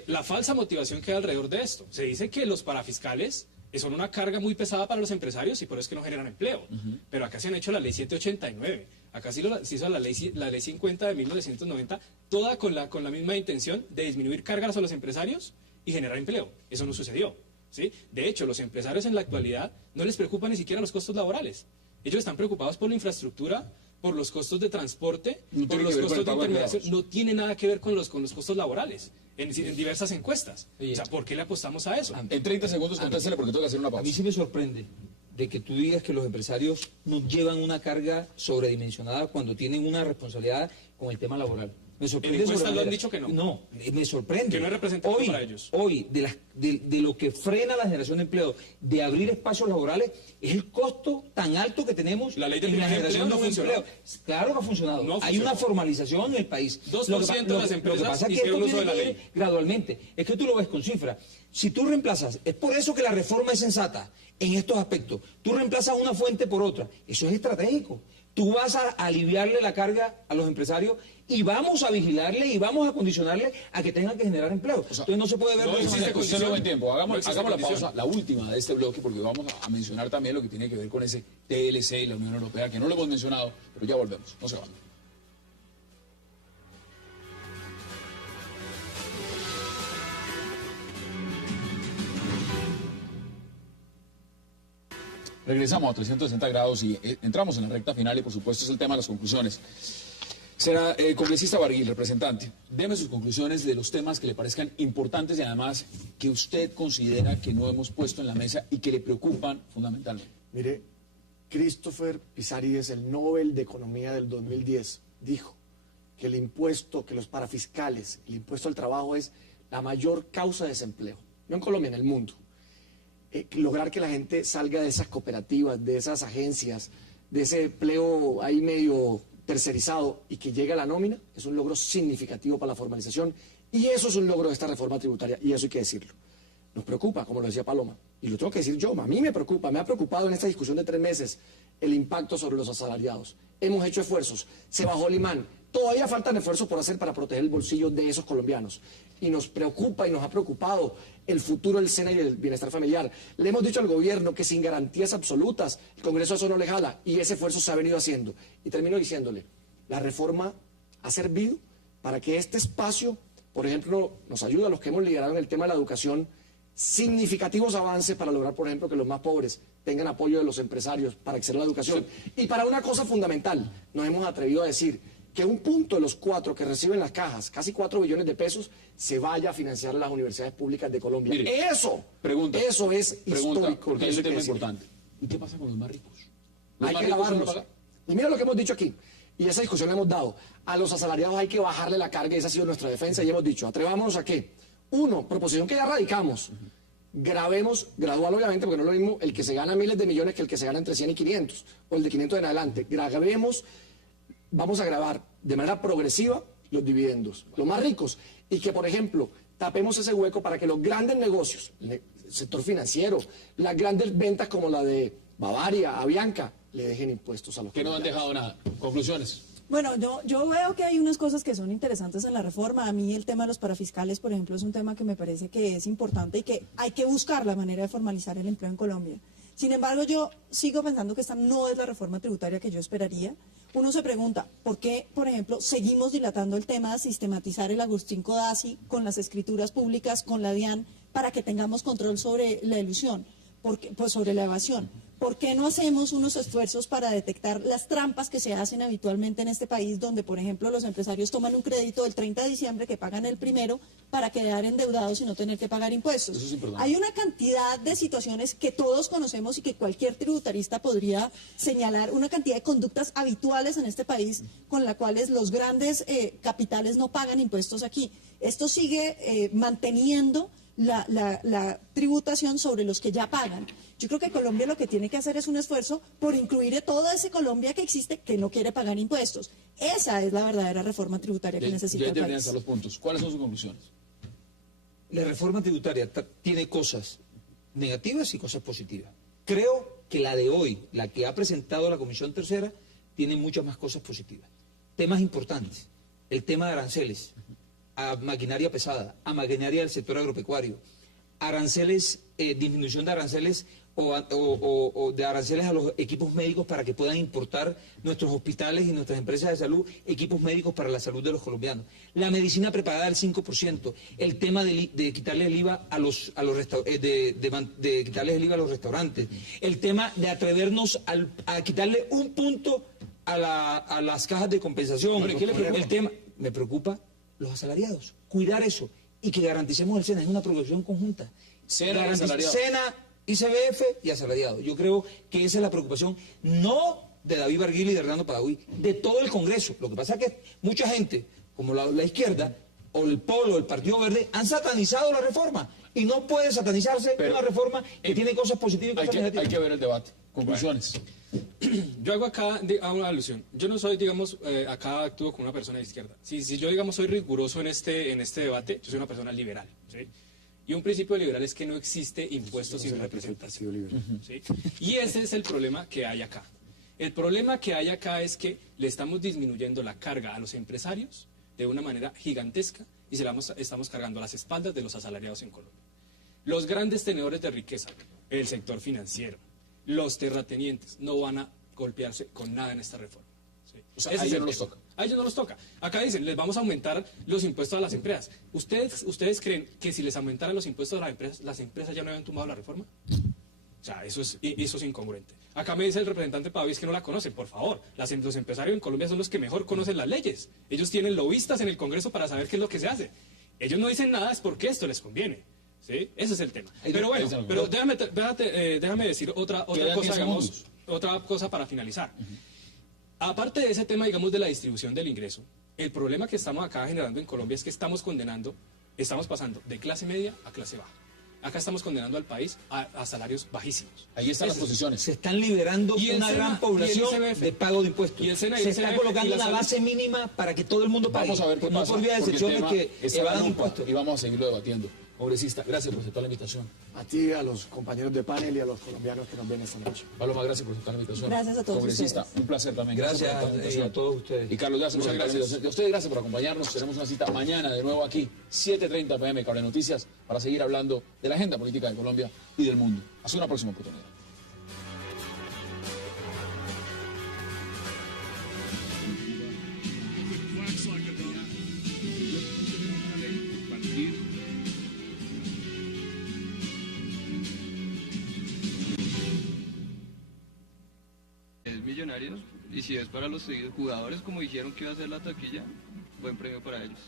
la falsa motivación que hay alrededor de esto. Se dice que los parafiscales son una carga muy pesada para los empresarios y por eso es que no generan empleo. Pero acá se han hecho la ley 789, acá se hizo la ley 50 de 1990, toda con la misma intención de disminuir cargas a los empresarios y generar empleo. Eso no sucedió. ¿Sí? De hecho, los empresarios en la actualidad no les preocupan ni siquiera los costos laborales. Ellos están preocupados por la infraestructura, por los costos de transporte, No por tiene los que ver con costos el de pago de intermediación, empleados. no tiene nada que ver con los costos laborales, en diversas encuestas. O sea, ¿por qué le apostamos a eso? En 30 segundos contéstele porque tengo que hacer una A mí pausa. sí me sorprende de que tú digas que los empresarios nos llevan una carga sobredimensionada cuando tienen una responsabilidad con el tema laboral. Me sorprende. En encuestas lo han sobremanera. dicho que no. No, me sorprende. Que no es representativo hoy, para ellos. Hoy, de lo que frena la generación de empleo, de abrir espacios laborales, es el costo tan alto que tenemos La ley de en la primer generación empleo no de un funcionó. empleo. Claro que ha funcionado. No Hay funcionó. una formalización en el país. 2% de las empresas lo que pasa es que hicieron esto uso de tiene la que ir ley. gradualmente. Es que tú lo ves con cifras. Si tú reemplazas, es por eso que la reforma es sensata en estos aspectos. Tú reemplazas una fuente por otra. Eso es estratégico. Tú vas a aliviarle la carga a los empresarios y vamos a vigilarle y vamos a condicionarle a que tengan que generar empleo. Entonces no se puede ver No de esa existe manera. cuestión de buen tiempo. No Hagamos existe la condición. pausa, la última de este bloque, porque vamos a mencionar también lo que tiene que ver con ese TLC y la Unión Europea, que no lo hemos mencionado, pero ya volvemos. No se van. Regresamos a 360 grados y entramos en la recta final y por supuesto es el tema de las conclusiones. Será congresista Barguil, representante, deme sus conclusiones de los temas que le parezcan importantes y además que usted considera que no hemos puesto en la mesa y que le preocupan fundamentalmente. Mire, Christopher Pizarrides, el Nobel de Economía del 2010, dijo que el impuesto, que los parafiscales, el impuesto al trabajo es la mayor causa de desempleo, no en Colombia, en el mundo. Lograr que la gente salga de esas cooperativas, de esas agencias, de ese empleo ahí medio tercerizado y que llegue a la nómina, es un logro significativo para la formalización y eso es un logro de esta reforma tributaria y eso hay que decirlo. Nos preocupa, como lo decía Paloma, y lo tengo que decir yo, a mí me preocupa, me ha preocupado en esta discusión de 3 meses el impacto sobre los asalariados. Hemos hecho esfuerzos, se bajó el imán, todavía faltan esfuerzos por hacer para proteger el bolsillo de esos colombianos. Y nos preocupa y nos ha preocupado el futuro del SENA y del bienestar familiar. Le hemos dicho al gobierno que sin garantías absolutas el Congreso eso no le jala y ese esfuerzo se ha venido haciendo. Y termino diciéndole, la reforma ha servido para que este espacio, por ejemplo, nos ayuda a los que hemos liderado en el tema de la educación, significativos avances para lograr, por ejemplo, que los más pobres tengan apoyo de los empresarios para acceder a la educación. Y para una cosa fundamental, nos hemos atrevido a decir que un punto de los 4 que reciben las cajas, casi 4 billones de pesos, se vaya a financiar las universidades públicas de Colombia. Mire, eso es histórico. Porque es eso un hay que tema decir. importante. ¿Y qué pasa con los más ricos? ¿Los Hay más que ricos no grabarlos. pagan? Y mira lo que hemos dicho aquí, y esa discusión la hemos dado. A los asalariados hay que bajarle la carga, y esa ha sido nuestra defensa, y hemos dicho, atrevámonos a qué. 1, proposición que ya radicamos. Grabemos, gradual obviamente, porque no es lo mismo el que se gana miles de millones que el que se gana entre 100 y 500, o el de 500 en adelante. Grabemos, vamos a grabar de manera progresiva los dividendos, los más ricos, y que, por ejemplo, tapemos ese hueco para que los grandes negocios, el sector financiero, las grandes ventas como la de Bavaria, Avianca, le dejen impuestos a los Que no han dejado nada. Conclusiones. Bueno, yo veo que hay unas cosas que son interesantes en la reforma. A mí el tema de los parafiscales, por ejemplo, es un tema que me parece que es importante y que hay que buscar la manera de formalizar el empleo en Colombia. Sin embargo, yo sigo pensando que esta no es la reforma tributaria que yo esperaría. Uno se pregunta, ¿por qué, por ejemplo, seguimos dilatando el tema de sistematizar el Agustín Codazzi con las escrituras públicas, con la DIAN, para que tengamos control sobre la ilusión, pues sobre la evasión? ¿Por qué no hacemos unos esfuerzos para detectar las trampas que se hacen habitualmente en este país, donde, por ejemplo, los empresarios toman un crédito del 30 de diciembre que pagan el 1 para quedar endeudados y no tener que pagar impuestos? Eso es importante. Hay una cantidad de situaciones que todos conocemos y que cualquier tributarista podría señalar, una cantidad de conductas habituales en este país con las cuales los grandes capitales no pagan impuestos aquí. Esto sigue manteniendo la tributación sobre los que ya pagan. Yo creo que Colombia lo que tiene que hacer es un esfuerzo por incluir a toda esa Colombia que existe que no quiere pagar impuestos. Esa es la verdadera reforma tributaria que necesita Ya el deberían país. estar los puntos. ¿Cuáles son sus conclusiones? La reforma tributaria tiene cosas negativas y cosas positivas. Creo que la de hoy, la que ha presentado la Comisión Tercera, tiene muchas más cosas positivas. Temas importantes. El tema de aranceles a maquinaria pesada, a maquinaria del sector agropecuario, aranceles, disminución de aranceles o de aranceles a los equipos médicos para que puedan importar nuestros hospitales y nuestras empresas de salud equipos médicos para la salud de los colombianos. La medicina preparada al 5%, el tema de quitarle el IVA a quitarles el IVA a los restaurantes, el tema de atrevernos a quitarle un punto a las cajas de compensación. Bueno, ¿qué le preocupa? El tema, me preocupa los asalariados, cuidar eso y que garanticemos el SENA, es una preocupación conjunta. SENA y asalariados. SENA, ICBF y asalariados. Yo creo que esa es la preocupación, no de David Barguil y de Hernando Padaví, de todo el Congreso. Lo que pasa es que mucha gente, como la izquierda, o el Polo, el Partido Verde, han satanizado la reforma. Y no puede satanizarse una reforma que tiene cosas positivas y cosas negativas. Hay que ver el debate. Conclusiones. Yo hago acá a una alusión. Yo no soy, digamos, acá actúo como una persona de izquierda. Si yo, digamos, soy riguroso en este debate, yo soy una persona liberal, ¿sí? Y un principio liberal es que no existe impuestos sin representación. ¿Sí? Y ese es el problema que hay acá. El problema que hay acá es que le estamos disminuyendo la carga a los empresarios de una manera gigantesca y se la estamos cargando a las espaldas de los asalariados en Colombia. Los grandes tenedores de riqueza, el sector financiero, los terratenientes, no van a golpearse con nada en esta reforma. ¿Sí? O sea, a ellos no los toca. A ellos no los toca. Acá dicen, les vamos a aumentar los impuestos a las empresas. ¿Ustedes creen que si les aumentaran los impuestos a las empresas ya no habían tumbado la reforma? O sea, eso es incongruente. Acá me dice el representante Padaví que no la conocen. Por favor, los empresarios en Colombia son los que mejor conocen las leyes. Ellos tienen lobistas en el Congreso para saber qué es lo que se hace. Ellos no dicen nada, es porque esto les conviene. ¿Sí? Ese es el tema. Pero bueno, pero déjame decir otra cosa, digamos, otra cosa para finalizar. Aparte de ese tema, digamos, de la distribución del ingreso, el problema que estamos acá generando en Colombia es que estamos pasando de clase media a clase baja. Acá estamos condenando al país a salarios bajísimos. Ahí están las posiciones. Se están liberando una gran población de pago de impuestos. Y el SENA, se está colocando una base mínima para que todo el mundo pague. Vamos a ver qué pasa. No por vía de excepciones que evadan impuestos. Y vamos a seguirlo debatiendo. Congresista, gracias por aceptar la invitación. A ti, a los compañeros de panel y a los colombianos que nos ven esta noche. Paloma, gracias por aceptar la invitación. Gracias a todos Congresista, ustedes. Un placer también. Gracias por a todos ustedes. Y Carlos, muchas gracias. A ustedes, gracias por acompañarnos. Tenemos una cita mañana de nuevo aquí, 7:30 p.m. Cable Noticias, para seguir hablando de la agenda política de Colombia y del mundo. Hasta una próxima oportunidad. Millonarios, y si es para los jugadores, como dijeron que iba a ser la taquilla, buen premio para ellos.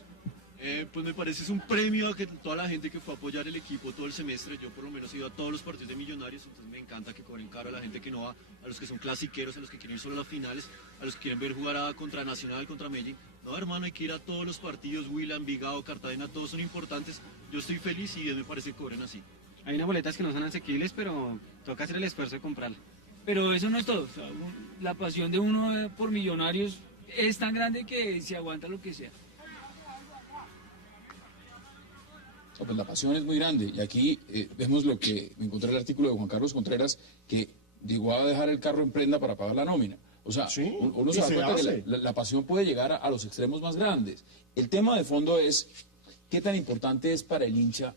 Pues me parece es un premio a que toda la gente que fue a apoyar el equipo todo el semestre. Yo por lo menos he ido a todos los partidos de Millonarios, entonces me encanta que cobren caro a la gente que no va, a los que son clasiqueros, a los que quieren ir solo a las finales, a los que quieren ver jugar contra Nacional, contra Medellín. No, hermano, hay que ir a todos los partidos, Huila, Envigado, Cartagena, todos son importantes. Yo estoy feliz y me parece que cobren así. Hay unas boletas que no son asequibles, pero toca hacer el esfuerzo de comprarlas. Pero eso no es todo. O sea, la pasión de uno por Millonarios es tan grande que se aguanta lo que sea. Pues la pasión es muy grande. Y aquí vemos lo que me encontré el artículo de Juan Carlos Contreras, que llegó a dejar el carro en prenda para pagar la nómina. O sea, sí, uno se da cuenta que la pasión puede llegar a los extremos más grandes. El tema de fondo es qué tan importante es para el hincha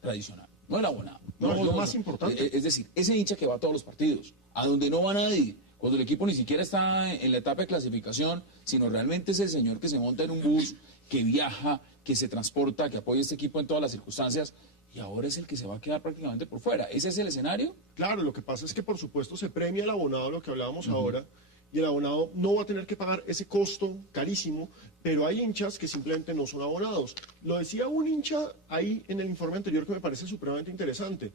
tradicional, no el abonado. No, es lo más importante. Es decir, ese hincha que va a todos los partidos, a donde no va nadie, cuando el equipo ni siquiera está en la etapa de clasificación, sino realmente es el señor que se monta en un bus, que viaja, que se transporta, que apoya a este equipo en todas las circunstancias, y ahora es el que se va a quedar prácticamente por fuera. ¿Ese es el escenario? Claro, lo que pasa es que por supuesto se premia el abonado, lo que hablábamos ahora, y el abonado no va a tener que pagar ese costo carísimo, pero hay hinchas que simplemente no son abonados. Lo decía un hincha ahí en el informe anterior que me parece supremamente interesante.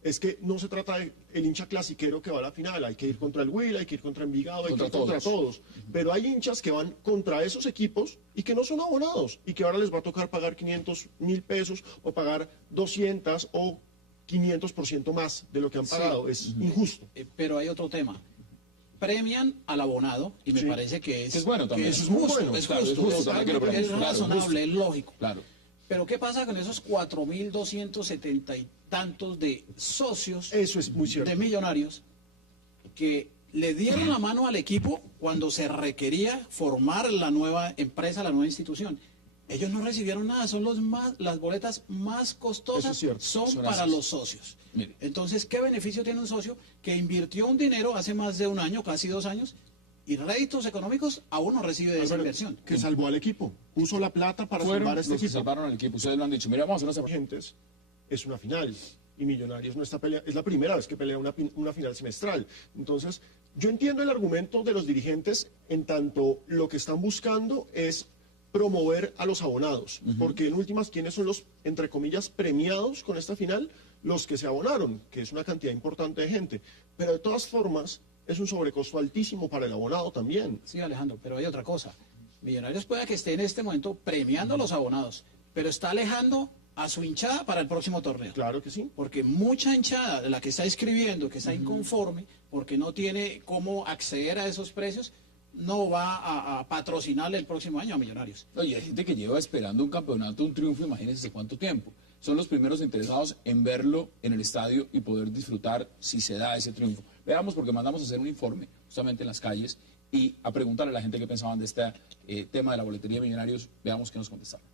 Es que no se trata del hincha clasiquero que va a la final, hay que ir contra el Huila, hay que ir contra Envigado, hay que ir contra todos. Pero hay hinchas que van contra esos equipos y que no son abonados y que ahora les va a tocar pagar 500.000 pesos o pagar 200 o 500% más de lo que han pagado. Es injusto. Pero hay otro tema. Premian al abonado y me parece que es bueno también. Es justo, bueno, es claro, justo, es razonable, es lógico. Claro. Pero ¿qué pasa con esos 4.270 y tantos de socios Eso es muy cierto. de Millonarios que le dieron la mano al equipo cuando se requería formar la nueva empresa, la nueva institución? Ellos no recibieron nada, son las boletas más costosas son para los socios. Mire. Entonces, ¿qué beneficio tiene un socio que invirtió un dinero hace más de un año, casi 2 años, y réditos económicos aún no recibe de esa inversión? Que salvó al equipo, puso la plata para salvar a este los que equipo. salvaron al equipo, ustedes lo han dicho. Mira, vamos a hacer una Gentes, es una final y Millonarios no está peleando, es la primera vez que pelea una final semestral. Entonces, Yo entiendo el argumento de los dirigentes en tanto lo que están buscando es promover a los abonados, porque en últimas, ¿quiénes son los, entre comillas, premiados con esta final? Los que se abonaron, que es una cantidad importante de gente. Pero de todas formas, es un sobrecosto altísimo para el abonado también. Sí, Alejandro, pero hay otra cosa. Millonarios puede que esté en este momento premiando a los abonados, pero está alejando a su hinchada para el próximo torneo. Claro que sí. Porque mucha hinchada de la que está escribiendo, que está inconforme, porque no tiene cómo acceder a esos precios, no va a patrocinarle el próximo año a Millonarios. Oye, hay gente que lleva esperando un campeonato, un triunfo, imagínense cuánto tiempo. Son los primeros interesados en verlo en el estadio y poder disfrutar si se da ese triunfo. Veamos, porque mandamos a hacer un informe justamente en las calles y a preguntarle a la gente qué pensaban de este tema de la boletería de Millonarios. Veamos qué nos contestaron.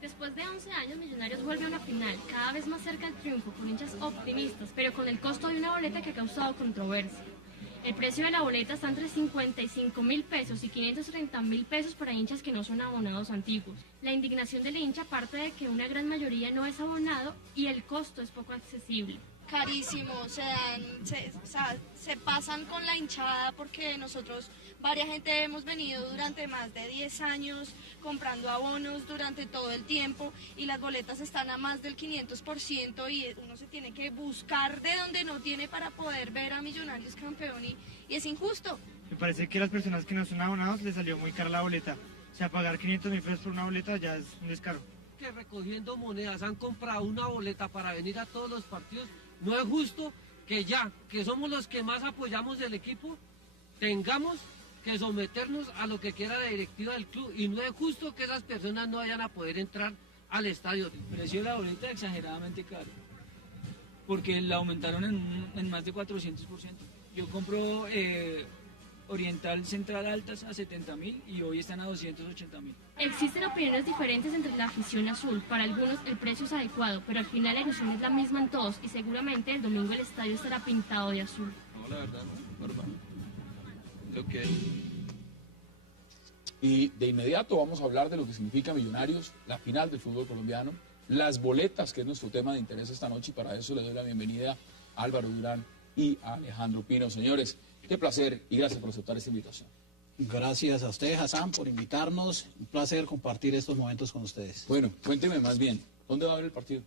Después de 11 años, Millonarios vuelve a una final, cada vez más cerca del triunfo, con hinchas optimistas, pero con el costo de una boleta que ha causado controversia. El precio de la boleta está entre 55.000 pesos y 530.000 pesos para hinchas que no son abonados antiguos. La indignación del hincha parte de que una gran mayoría no es abonado y el costo es poco accesible. Carísimo, se pasan con la hinchada porque nosotros, varias gente hemos venido durante más de 10 años comprando abonos durante todo el tiempo y las boletas están a más del 500% y uno se tiene que buscar de donde no tiene para poder ver a Millonarios campeón y es injusto. Me parece que a las personas que no son abonados les salió muy cara la boleta. O sea, pagar 500.000 pesos por una boleta ya es un descaro. Que recogiendo monedas han comprado una boleta para venir a todos los partidos. No es justo que ya, que somos los que más apoyamos del equipo, tengamos que someternos a lo que quiera la directiva del club. Y no es justo que esas personas no vayan a poder entrar al estadio. El precio de la boleta es exageradamente caro, porque la aumentaron en más de 400%. Yo compro Oriental Central Altas a 70.000 y hoy están a 280.000. Existen opiniones diferentes entre la afición azul. Para algunos el precio es adecuado, pero al final la ilusión es la misma en todos y seguramente el domingo el estadio estará pintado de azul. No, la verdad, no, normal. Lo que... Y de inmediato vamos a hablar de lo que significa Millonarios, la final del fútbol colombiano, las boletas, que es nuestro tema de interés esta noche, y para eso le doy la bienvenida a Álvaro Durán y a Alejandro Pino. Señores, qué placer y gracias por aceptar esta invitación. Gracias a usted, Hassan, por invitarnos. Un placer compartir estos momentos con ustedes. Bueno, cuénteme más bien, ¿dónde va a haber el partido?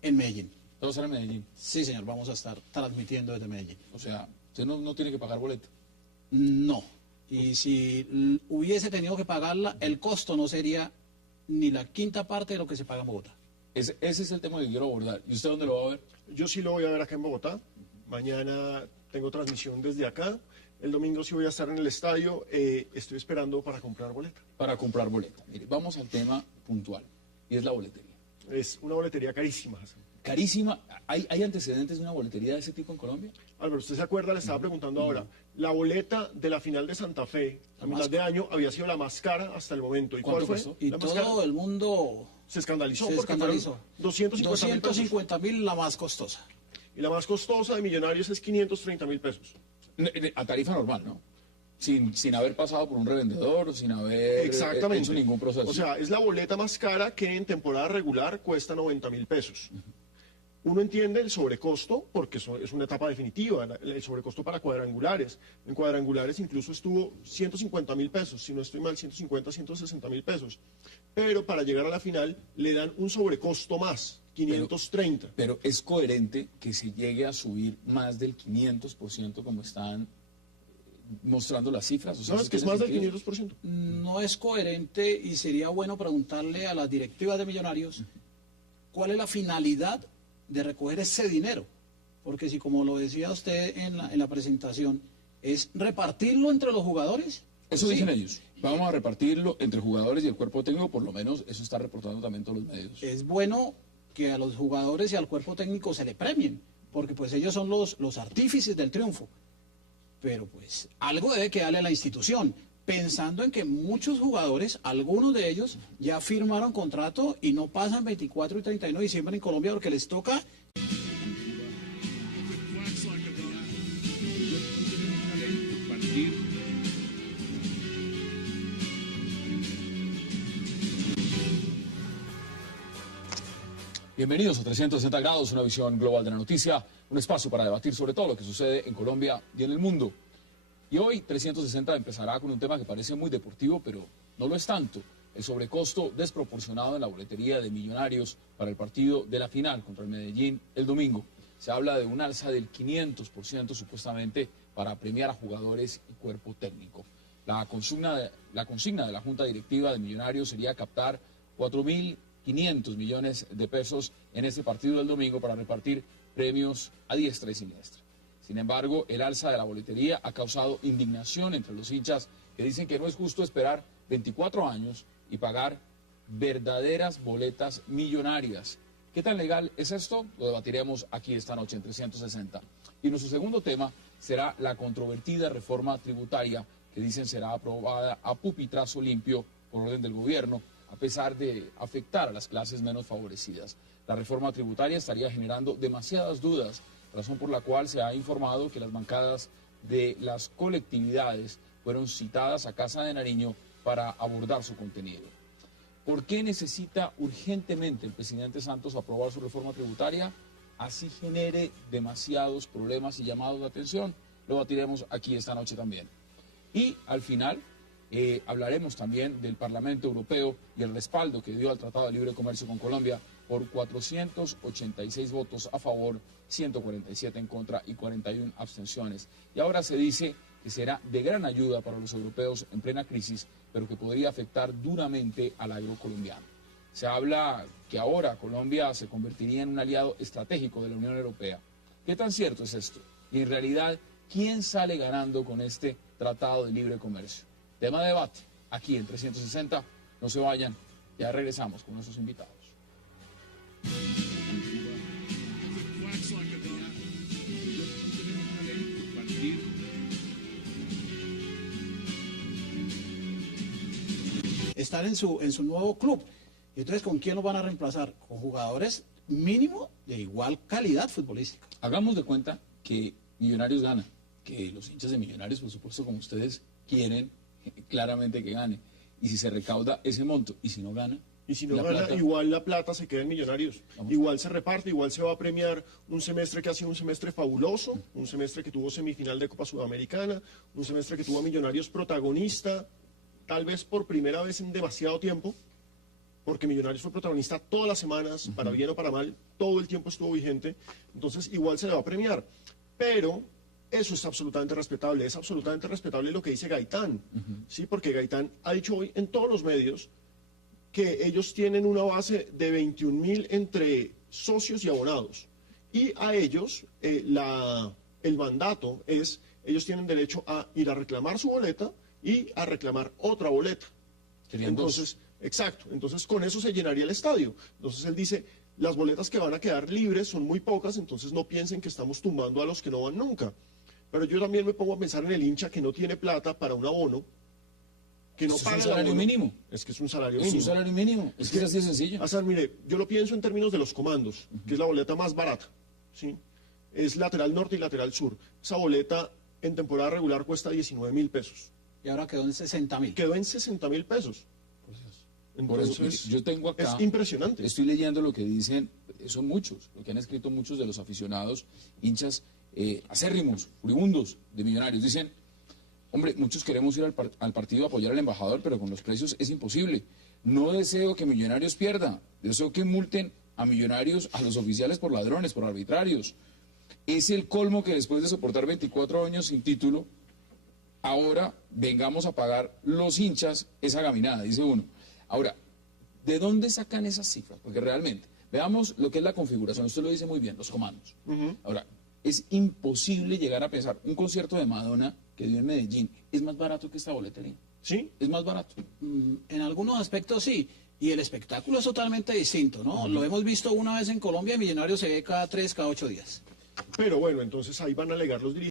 En Medellín. ¿Va a estar en Medellín? Sí, señor, vamos a estar transmitiendo desde Medellín. O sea, usted no tiene que pagar boleta. No. Y si hubiese tenido que pagarla, el costo no sería ni la quinta parte de lo que se paga en Bogotá. Ese es el tema que quiero abordar. ¿Y usted dónde lo va a ver? Yo sí lo voy a ver acá en Bogotá. Mañana tengo transmisión desde acá. El domingo sí voy a estar en el estadio. Estoy esperando para comprar boleta. Para comprar boleta. Mire, vamos al tema puntual. Y es la boletería. Es una boletería carísima, Hassan. Carísima. ¿Hay antecedentes de una boletería de ese tipo en Colombia? Álvaro, ¿usted se acuerda? Le estaba preguntando ahora. La boleta de la final de Santa Fe, a mitad de año, había sido la más cara hasta el momento. ¿Y cuál fue? Y todo el mundo se escandalizó. Se escandalizó. 250.000 la más costosa. Y la más costosa de Millonarios es 530.000 pesos. A tarifa normal, ¿no? Sin haber pasado por un revendedor o sin haber hecho ningún proceso. O sea, es la boleta más cara que en temporada regular cuesta 90.000 pesos. Uno entiende el sobrecosto porque es una etapa definitiva, el sobrecosto para cuadrangulares. En cuadrangulares incluso estuvo 150.000 pesos, si no estoy mal, 160.000 pesos. Pero para llegar a la final le dan un sobrecosto más, 530. Pero es coherente que se llegue a subir más del 500% como están mostrando las cifras. O sea, no, es que es más del 500%. No es coherente y sería bueno preguntarle a las directivas de Millonarios cuál es la finalidad de recoger ese dinero, porque si, como lo decía usted en la presentación, es repartirlo entre los jugadores. Eso dicen ellos. Vamos a repartirlo entre jugadores y el cuerpo técnico, por lo menos eso está reportando también todos los medios. Es bueno que a los jugadores y al cuerpo técnico se le premien, porque pues ellos son los artífices del triunfo. Pero pues algo debe quedarle a la institución, pensando en que muchos jugadores, algunos de ellos, ya firmaron contrato y no pasan 24 y 31 de diciembre en Colombia porque les toca. Bienvenidos a 360 grados, una visión global de la noticia, un espacio para debatir sobre todo lo que sucede en Colombia y en el mundo. Y hoy 360 empezará con un tema que parece muy deportivo, pero no lo es tanto. El sobrecosto desproporcionado en la boletería de Millonarios para el partido de la final contra el Medellín el domingo. Se habla de un alza del 500% supuestamente para premiar a jugadores y cuerpo técnico. La consigna de la Junta Directiva de Millonarios sería captar 4.500 millones de pesos en este partido del domingo para repartir premios a diestra y siniestra. Sin embargo, el alza de la boletería ha causado indignación entre los hinchas que dicen que no es justo esperar 24 años y pagar verdaderas boletas millonarias. ¿Qué tan legal es esto? Lo debatiremos aquí esta noche en 360. Y nuestro segundo tema será la controvertida reforma tributaria que dicen será aprobada a pupitrazo limpio por orden del gobierno, a pesar de afectar a las clases menos favorecidas. La reforma tributaria estaría generando demasiadas dudas, razón por la cual se ha informado que las bancadas de las colectividades fueron citadas a Casa de Nariño para abordar su contenido. ¿Por qué necesita urgentemente el presidente Santos aprobar su reforma tributaria? Así genere demasiados problemas y llamados de atención. Lo debatiremos aquí esta noche también. Y al final hablaremos también del Parlamento Europeo y el respaldo que dio al Tratado de Libre Comercio con Colombia por 486 votos a favor, 147 en contra y 41 abstenciones. Y ahora se dice que será de gran ayuda para los europeos en plena crisis, pero que podría afectar duramente al agro colombiano. Se habla que ahora Colombia se convertiría en un aliado estratégico de la Unión Europea. ¿Qué tan cierto es esto? Y en realidad, ¿quién sale ganando con este Tratado de Libre Comercio? Tema de debate, aquí en 360. No se vayan, ya regresamos con nuestros invitados. Estar en su nuevo club. Y entonces, ¿con quién lo van a reemplazar? Con jugadores mínimo de igual calidad futbolística. Hagamos de cuenta que Millonarios gana, que los hinchas de Millonarios, por supuesto, como ustedes, quieren claramente que gane. Y si se recauda ese monto, y si no gana... Y si no gana, igual la plata se queda en Millonarios. Igual se reparte, igual se va a premiar un semestre que ha sido un semestre fabuloso, un semestre que tuvo semifinal de Copa Sudamericana, un semestre que tuvo a Millonarios protagonista, tal vez por primera vez en demasiado tiempo, porque Millonarios fue protagonista todas las semanas, para bien o para mal, todo el tiempo estuvo vigente, entonces igual se le va a premiar. Pero eso es absolutamente respetable lo que dice Gaitán, ¿sí? Porque Gaitán ha dicho hoy en todos los medios que ellos tienen una base de 21.000 entre socios y abonados. Y a ellos el mandato es, ellos tienen derecho a ir a reclamar su boleta y a reclamar otra boleta. Entonces, exacto, entonces con eso se llenaría el estadio. Entonces él dice, las boletas que van a quedar libres son muy pocas, entonces no piensen que estamos tumbando a los que no van nunca. Pero yo también me pongo a pensar en el hincha que no tiene plata para un abono, que no paga el salario mínimo. Es que es un salario Es mínimo. un salario mínimo. Es que es así de sencillo. Hasan, mire, yo lo pienso en términos de los comandos, que es la boleta más barata, ¿sí? Es lateral norte y lateral sur. Esa boleta en temporada regular cuesta 19.000 pesos. Y ahora quedó en 60.000. Quedó en 60.000 pesos. Por eso, Entonces, yo tengo acá, es impresionante. Estoy leyendo lo que dicen, son muchos, lo que han escrito muchos de los aficionados, hinchas acérrimos, furibundos de Millonarios. Dicen, hombre, muchos queremos ir al partido a apoyar al embajador, pero con los precios es imposible. No deseo que Millonarios pierda, deseo que multen a Millonarios, a los oficiales por ladrones, por arbitrarios. Es el colmo que después de soportar 24 años sin título, ahora vengamos a pagar los hinchas esa gaminada, dice uno. Ahora, ¿de dónde sacan esas cifras? Porque realmente, veamos lo que es la configuración, usted lo dice muy bien, los comandos. Ahora, es imposible llegar a pensar, un concierto de Madonna que dio en Medellín, ¿es más barato que esta boletería? ¿Sí? ¿Es más barato? En algunos aspectos sí, y el espectáculo es totalmente distinto, ¿no? Lo hemos visto una vez en Colombia, Millonarios se ve cada 3, cada 8 días. Pero bueno, entonces ahí van a alegar los dirigentes.